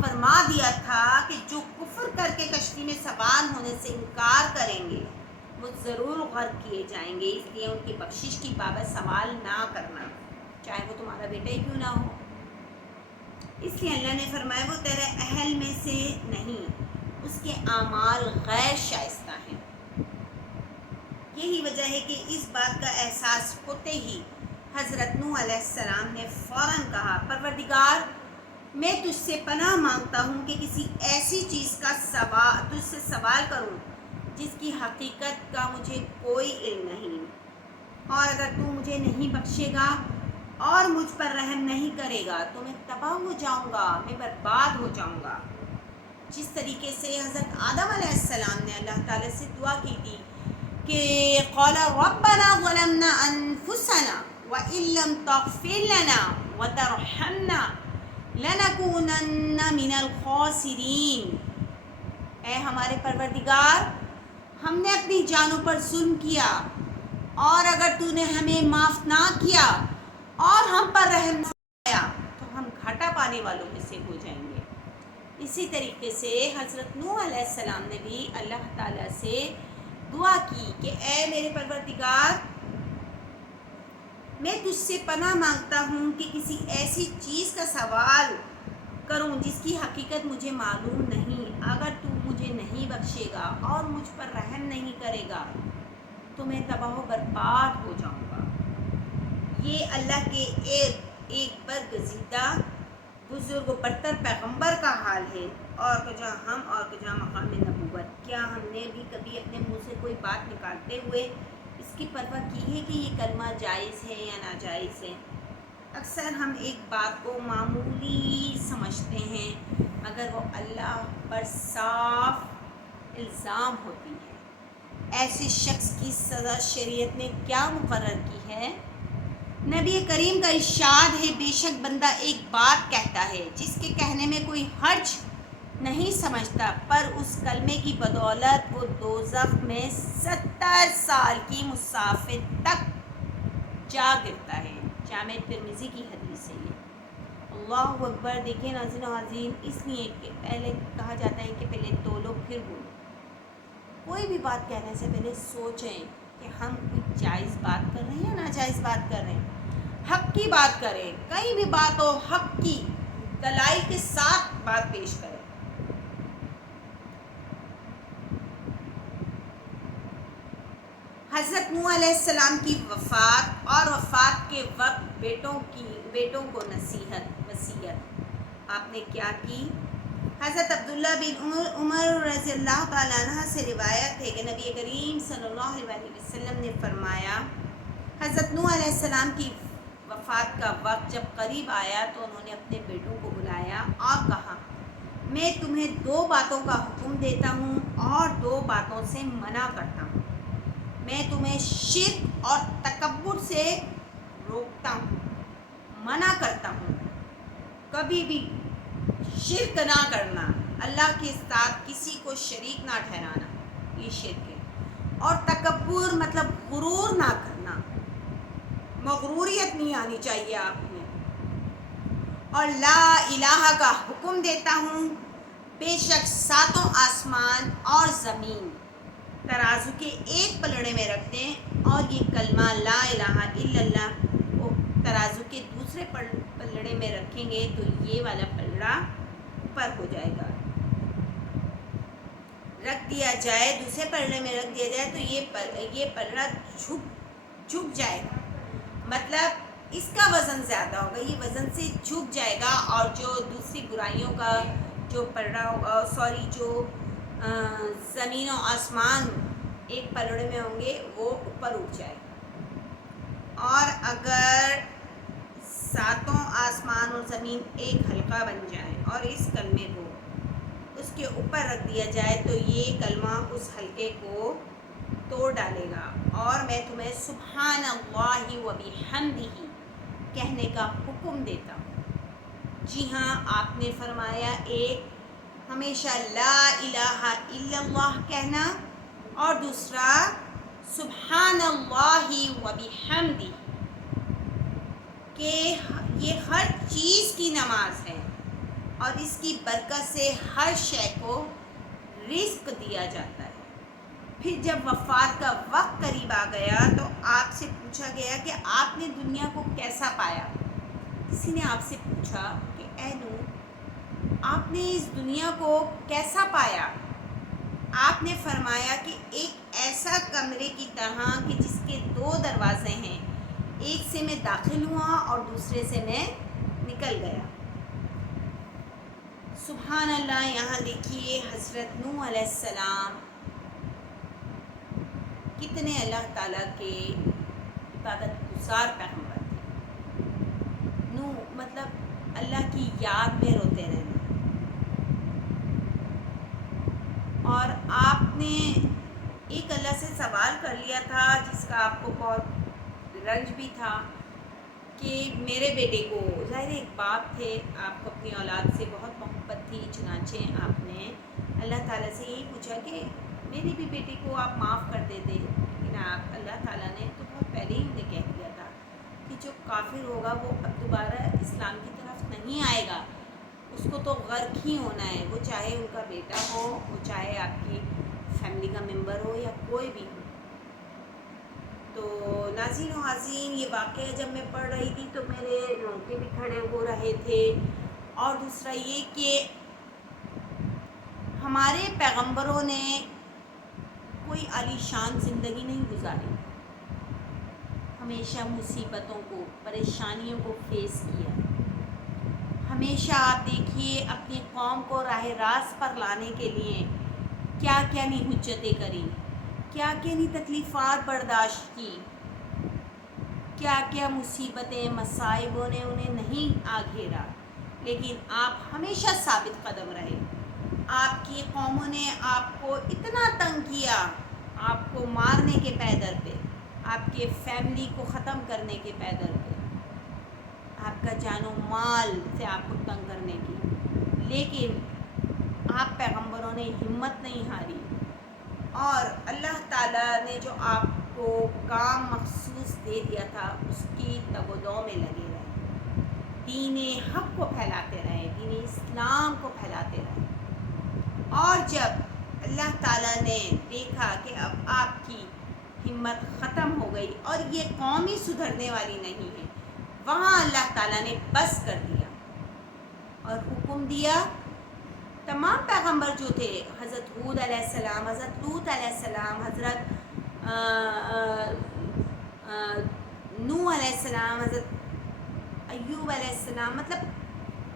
فرما دیا تھا کہ جو کفر کر کے کشتی میں سوار ہونے سے انکار کریں گے وہ ضرور غرق کیے جائیں گے، اس لیے ان کی بخشش کی بابت سوال نہ کرنا، چاہے وہ تمہارا بیٹا ہی کیوں نہ ہو۔ اس لیے اللہ نے فرمایا وہ تیرے اہل میں سے نہیں، اس کے اعمال غیر شائستہ ہیں۔ یہی وجہ ہے کہ اس بات کا احساس ہوتے ہی حضرت نوح علیہ السلام نے فوراً کہا، پروردگار میں تجھ سے پناہ مانگتا ہوں کہ کسی ایسی چیز کا تجھ سے سوال کروں جس کی حقیقت کا مجھے کوئی علم نہیں، اور اگر تو مجھے نہیں بخشے گا اور مجھ پر رحم نہیں کرے گا تو میں تباہ ہو جاؤں گا، میں برباد ہو جاؤں گا۔ جس طریقے سے حضرت آدم علیہ السلام نے اللہ تعالیٰ سے دعا کی تھی کہ قال ربنا ظلمنا انفسنا وَإِن لَّمْ تَغْفِرْ لَنَا وَتَرْحَمْنَا لَنَكُونَنَّ مِنَ الْخَاسِرِينَ، اے ہمارے پروردگار ہم نے اپنی جانوں پر ظلم کیا، اور اگر تو نے ہمیں معاف نہ کیا اور ہم پر رحم نہ کیا تو ہم گھاٹا پانے والوں میں سے ہو جائیں گے۔ اسی طریقے سے حضرت نوح علیہ السلام نے بھی اللہ تعالیٰ سے دعا کی کہ اے میرے پروردگار میں تجھ سے پناہ مانگتا ہوں کہ کسی ایسی چیز کا سوال کروں جس کی حقیقت مجھے معلوم نہیں، اگر تو مجھے نہیں بخشے گا اور مجھ پر رحم نہیں کرے گا تو میں تباہ و برباد ہو جاؤں گا۔ یہ اللہ کے ایک برگزیدہ بزرگ و برتر پیغمبر کا حال ہے، اور کجا ہم اور کجا مقام نبوت، کیا ہم نے بھی کبھی اپنے منہ سے کوئی بات نکالتے ہوئے اس کی پرواہ کی ہے کہ یہ کلمہ جائز ہے یا ناجائز ہے؟ اکثر ہم ایک بات کو معمولی سمجھتے ہیں، مگر وہ اللہ پر صاف الزام ہوتی ہے۔ ایسے شخص کی سزا شریعت نے کیا مقرر کی ہے؟ نبی کریم کا ارشاد ہے، بے شک بندہ ایک بات کہتا ہے جس کے کہنے میں کوئی حرج نہیں سمجھتا، پر اس کلمے کی بدولت وہ دوزخ میں 70 سال کی مسافت تک جا گرتا ہے۔ جامع ترمذی کی حدیث ہے یہ۔ اللہ اکبر۔ دیکھیں ناظرین و ناظرین، اس لیے کہ پہلے کہا جاتا ہے کہ پہلے تولو پھر بولو۔ کوئی بھی بات کہنے سے پہلے سوچیں کہ ہم کوئی جائز بات کر رہے ہیں یا ناجائز بات کر رہے ہیں۔ حق کی بات کریں، کہیں بھی بات ہو حق کی دلائل کے ساتھ بات پیش کریں۔ حضرت نوح علیہ السلام کی وفات اور وفات کے وقت بیٹوں کو وصیت آپ نے کیا کی؟ حضرت عبداللہ بن عمر رضی اللہ تعالیٰ عنہ سے روایت ہے کہ نبی کریم صلی اللہ علیہ وسلم نے فرمایا، حضرت نوح علیہ السلام کی وفات کا وقت جب قریب آیا تو انہوں نے اپنے بیٹوں کو بلایا اور کہا، میں تمہیں 2 باتوں کا حکم دیتا ہوں اور 2 باتوں سے منع کرتا ہوں۔ میں تمہیں شرک اور تکبر سے روکتا ہوں، منع کرتا ہوں، کبھی بھی شرک نہ کرنا، اللہ کے ساتھ کسی کو شریک نہ ٹھہرانا، یہ شرک ہے۔ اور تکبر مطلب غرور نہ کرنا، مغروریت نہیں آنی چاہیے آپ میں۔ اور لا الہ کا حکم دیتا ہوں، بے شک 7 آسمان اور زمین ترازو کے ایک پلڑے میں رکھ دیں، اور یہ کلمہ لا الہ الا اللہ وہ ترازو کے دوسرے پلڑے میں رکھیں گے تو یہ والا پلڑا اوپر ہو جائے گا، رکھ دیا جائے دوسرے پلڑے میں رکھ دیا جائے تو یہ پلڑا جھک جائے گا، مطلب اس کا وزن زیادہ ہوگا، یہ وزن سے جھک جائے گا، اور جو دوسری برائیوں کا جو پلڑا ہوگا جو زمین و آسمان ایک پلڑے میں ہوں گے وہ اوپر اٹھ جائے گا۔ اور اگر 7 آسمان اور زمین ایک حلقہ بن جائے اور اس کلمے کو اس کے اوپر رکھ دیا جائے تو یہ کلمہ اس حلقے کو توڑ ڈالے گا، اور میں تمہیں سبحان اللہ و بحمدہ کہنے کا حکم دیتا ہوں۔ جی ہاں، آپ نے فرمایا ایک ہمیشہ لا الہ الا اللہ کہنا، اور دوسرا سبحان اللہ و بحمدہ، کہ یہ ہر چیز کی نماز ہے اور اس کی برکت سے ہر شے کو رزق دیا جاتا ہے۔ پھر جب وفات کا وقت قریب آ گیا تو آپ سے پوچھا گیا کہ آپ نے دنیا کو کیسا پایا؟ کسی نے آپ سے پوچھا کہ اے نوح، آپ نے اس دنیا کو کیسا پایا؟ آپ نے فرمایا کہ ایک ایسا کمرے کی طرح کہ جس کے 2 دروازے ہیں، ایک سے میں داخل ہوا اور دوسرے سے میں نکل گیا۔ سبحان اللہ۔ یہاں دیکھیے حضرت نوح علیہ السلام کتنے اللہ تعالیٰ کے عبادت گزار پیغمبر تھے۔ نوح مطلب اللہ کی یاد میں روتے رہنا، اور آپ نے ایک اللہ سے سوال کر لیا تھا جس کا آپ کو بہت رنج بھی تھا کہ میرے بیٹے کو، ظاہر ایک باپ تھے، آپ کو اپنی اولاد سے بہت محبت تھی، چنانچہ آپ نے اللہ تعالیٰ سے یہی پوچھا کہ میرے بھی بیٹے کو آپ معاف کر دیتے، لیکن آپ اللہ تعالیٰ نے تو بہت پہلے ہی انہیں کہہ دیا تھا کہ جو کافر ہوگا وہ اب دوبارہ اسلام کی طرف نہیں آئے گا، اس کو تو غرق ہی ہونا ہے، وہ چاہے ان کا بیٹا ہو، وہ چاہے آپ کی فیملی کا ممبر ہو یا کوئی بھی ہو۔ تو ناظرین و حاضرین، یہ واقعہ جب میں پڑھ رہی تھی تو میرے رونگٹے بھی کھڑے ہو رہے تھے، اور دوسرا یہ کہ ہمارے پیغمبروں نے کوئی عالیشان زندگی نہیں گزاری، ہمیشہ مصیبتوں کو، پریشانیوں کو فیس کیا، ہمیشہ آپ دیکھیے اپنی قوم کو راہ راست پر لانے کے لیے کیا کیا نہیں حجتیں کریں، کیا کیا نہیں تکلیفات برداشت کی، کیا کیا مصیبتیں مصائبوں نے انہیں نہیں آ گھیرا، لیکن آپ ہمیشہ ثابت قدم رہے. آپ کی قوموں نے آپ کو اتنا تنگ کیا، آپ کو مارنے کے پیدر پہ، آپ کے فیملی کو ختم کرنے کے پیدر پہ، آپ کا جان و مال سے آپ کو تنگ کرنے کی، لیکن آپ پیغمبروں نے ہمت نہیں ہاری، اور اللہ تعالیٰ نے جو آپ کو کام مخصوص دے دیا تھا اس کی تگ و دو میں لگے رہے، دین حق کو پھیلاتے رہے، دین اسلام کو پھیلاتے رہے. اور جب اللہ تعالیٰ نے دیکھا کہ اب آپ کی ہمت ختم ہو گئی اور یہ قوم ہی سدھرنے والی نہیں ہے، وہاں اللہ تعالیٰ نے بس کر دیا اور حکم دیا. تمام پیغمبر جو تھے، حضرت ہود علیہ السلام، حضرت لوط علیہ السلام، حضرت نوح علیہ السلام، حضرت ایوب علیہ السلام، مطلب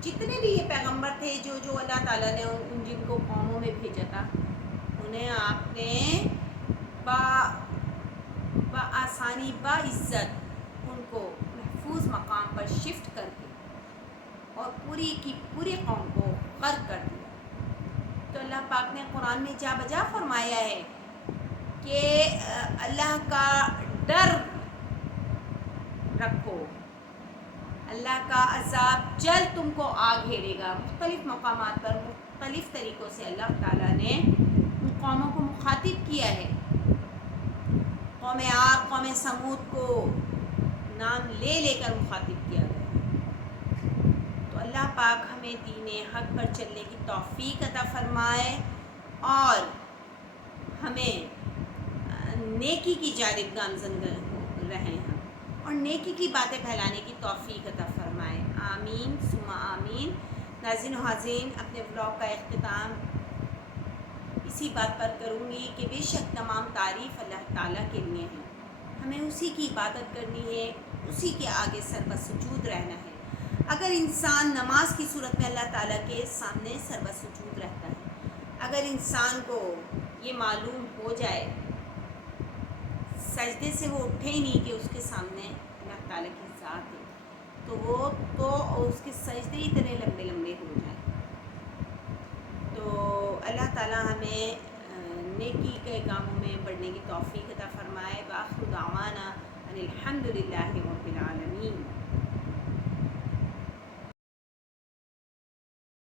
جتنے بھی یہ پیغمبر تھے جو اللہ تعالیٰ نے جن کو قوموں میں بھیجا تھا، انہیں آپ نے آسانی عزت ان کو محفوظ مقام پر شفٹ کر کے اور پوری کی پوری قوم کو غرق کر دیا. تو اللہ پاک نے قرآن میں جا بجا فرمایا ہے کہ اللہ کا ڈر رکھو، اللہ کا عذاب جلد تم کو آ گھیرے گا. مختلف مقامات پر مختلف طریقوں سے اللہ تعالیٰ نے ان قوموں کو مخاطب کیا ہے. قوم عاد، قوم سمود کو نام لے لے کر مخاطب کیا گیا. تو اللہ پاک ہمیں دین حق پر چلنے کی توفیق عطا فرمائے اور ہمیں نیکی کی جانب گامزن رہیں ہم، اور نیکی کی باتیں پھیلانے کی توفیق عطا فرمائے. آمین ثم آمین. ناظرین و حاضرین، اپنے بلاگ کا اختتام اسی بات پر کروں گی کہ بے شک تمام تعریف اللہ تعالیٰ کے لیے ہیں. ہمیں اسی کی عبادت کرنی ہے، اسی کے آگے سر بسجود رہنا ہے. اگر انسان نماز کی صورت میں اللہ تعالیٰ کے سامنے سر بسجود رہتا ہے، اگر انسان کو یہ معلوم ہو جائے، سجدے سے وہ اٹھے ہی نہیں کہ اس کے سامنے اللہ تعالیٰ کی ذات ہے، تو وہ تو اس کے سجدے اتنے لمبے لمبے ہو جائیں. تو اللہ تعالیٰ ہمیں نیکی کے کاموں میں بڑھنے کی توفیق عطا فرمائے. وآخر دعوانا ان الحمد للہ رب العالمین.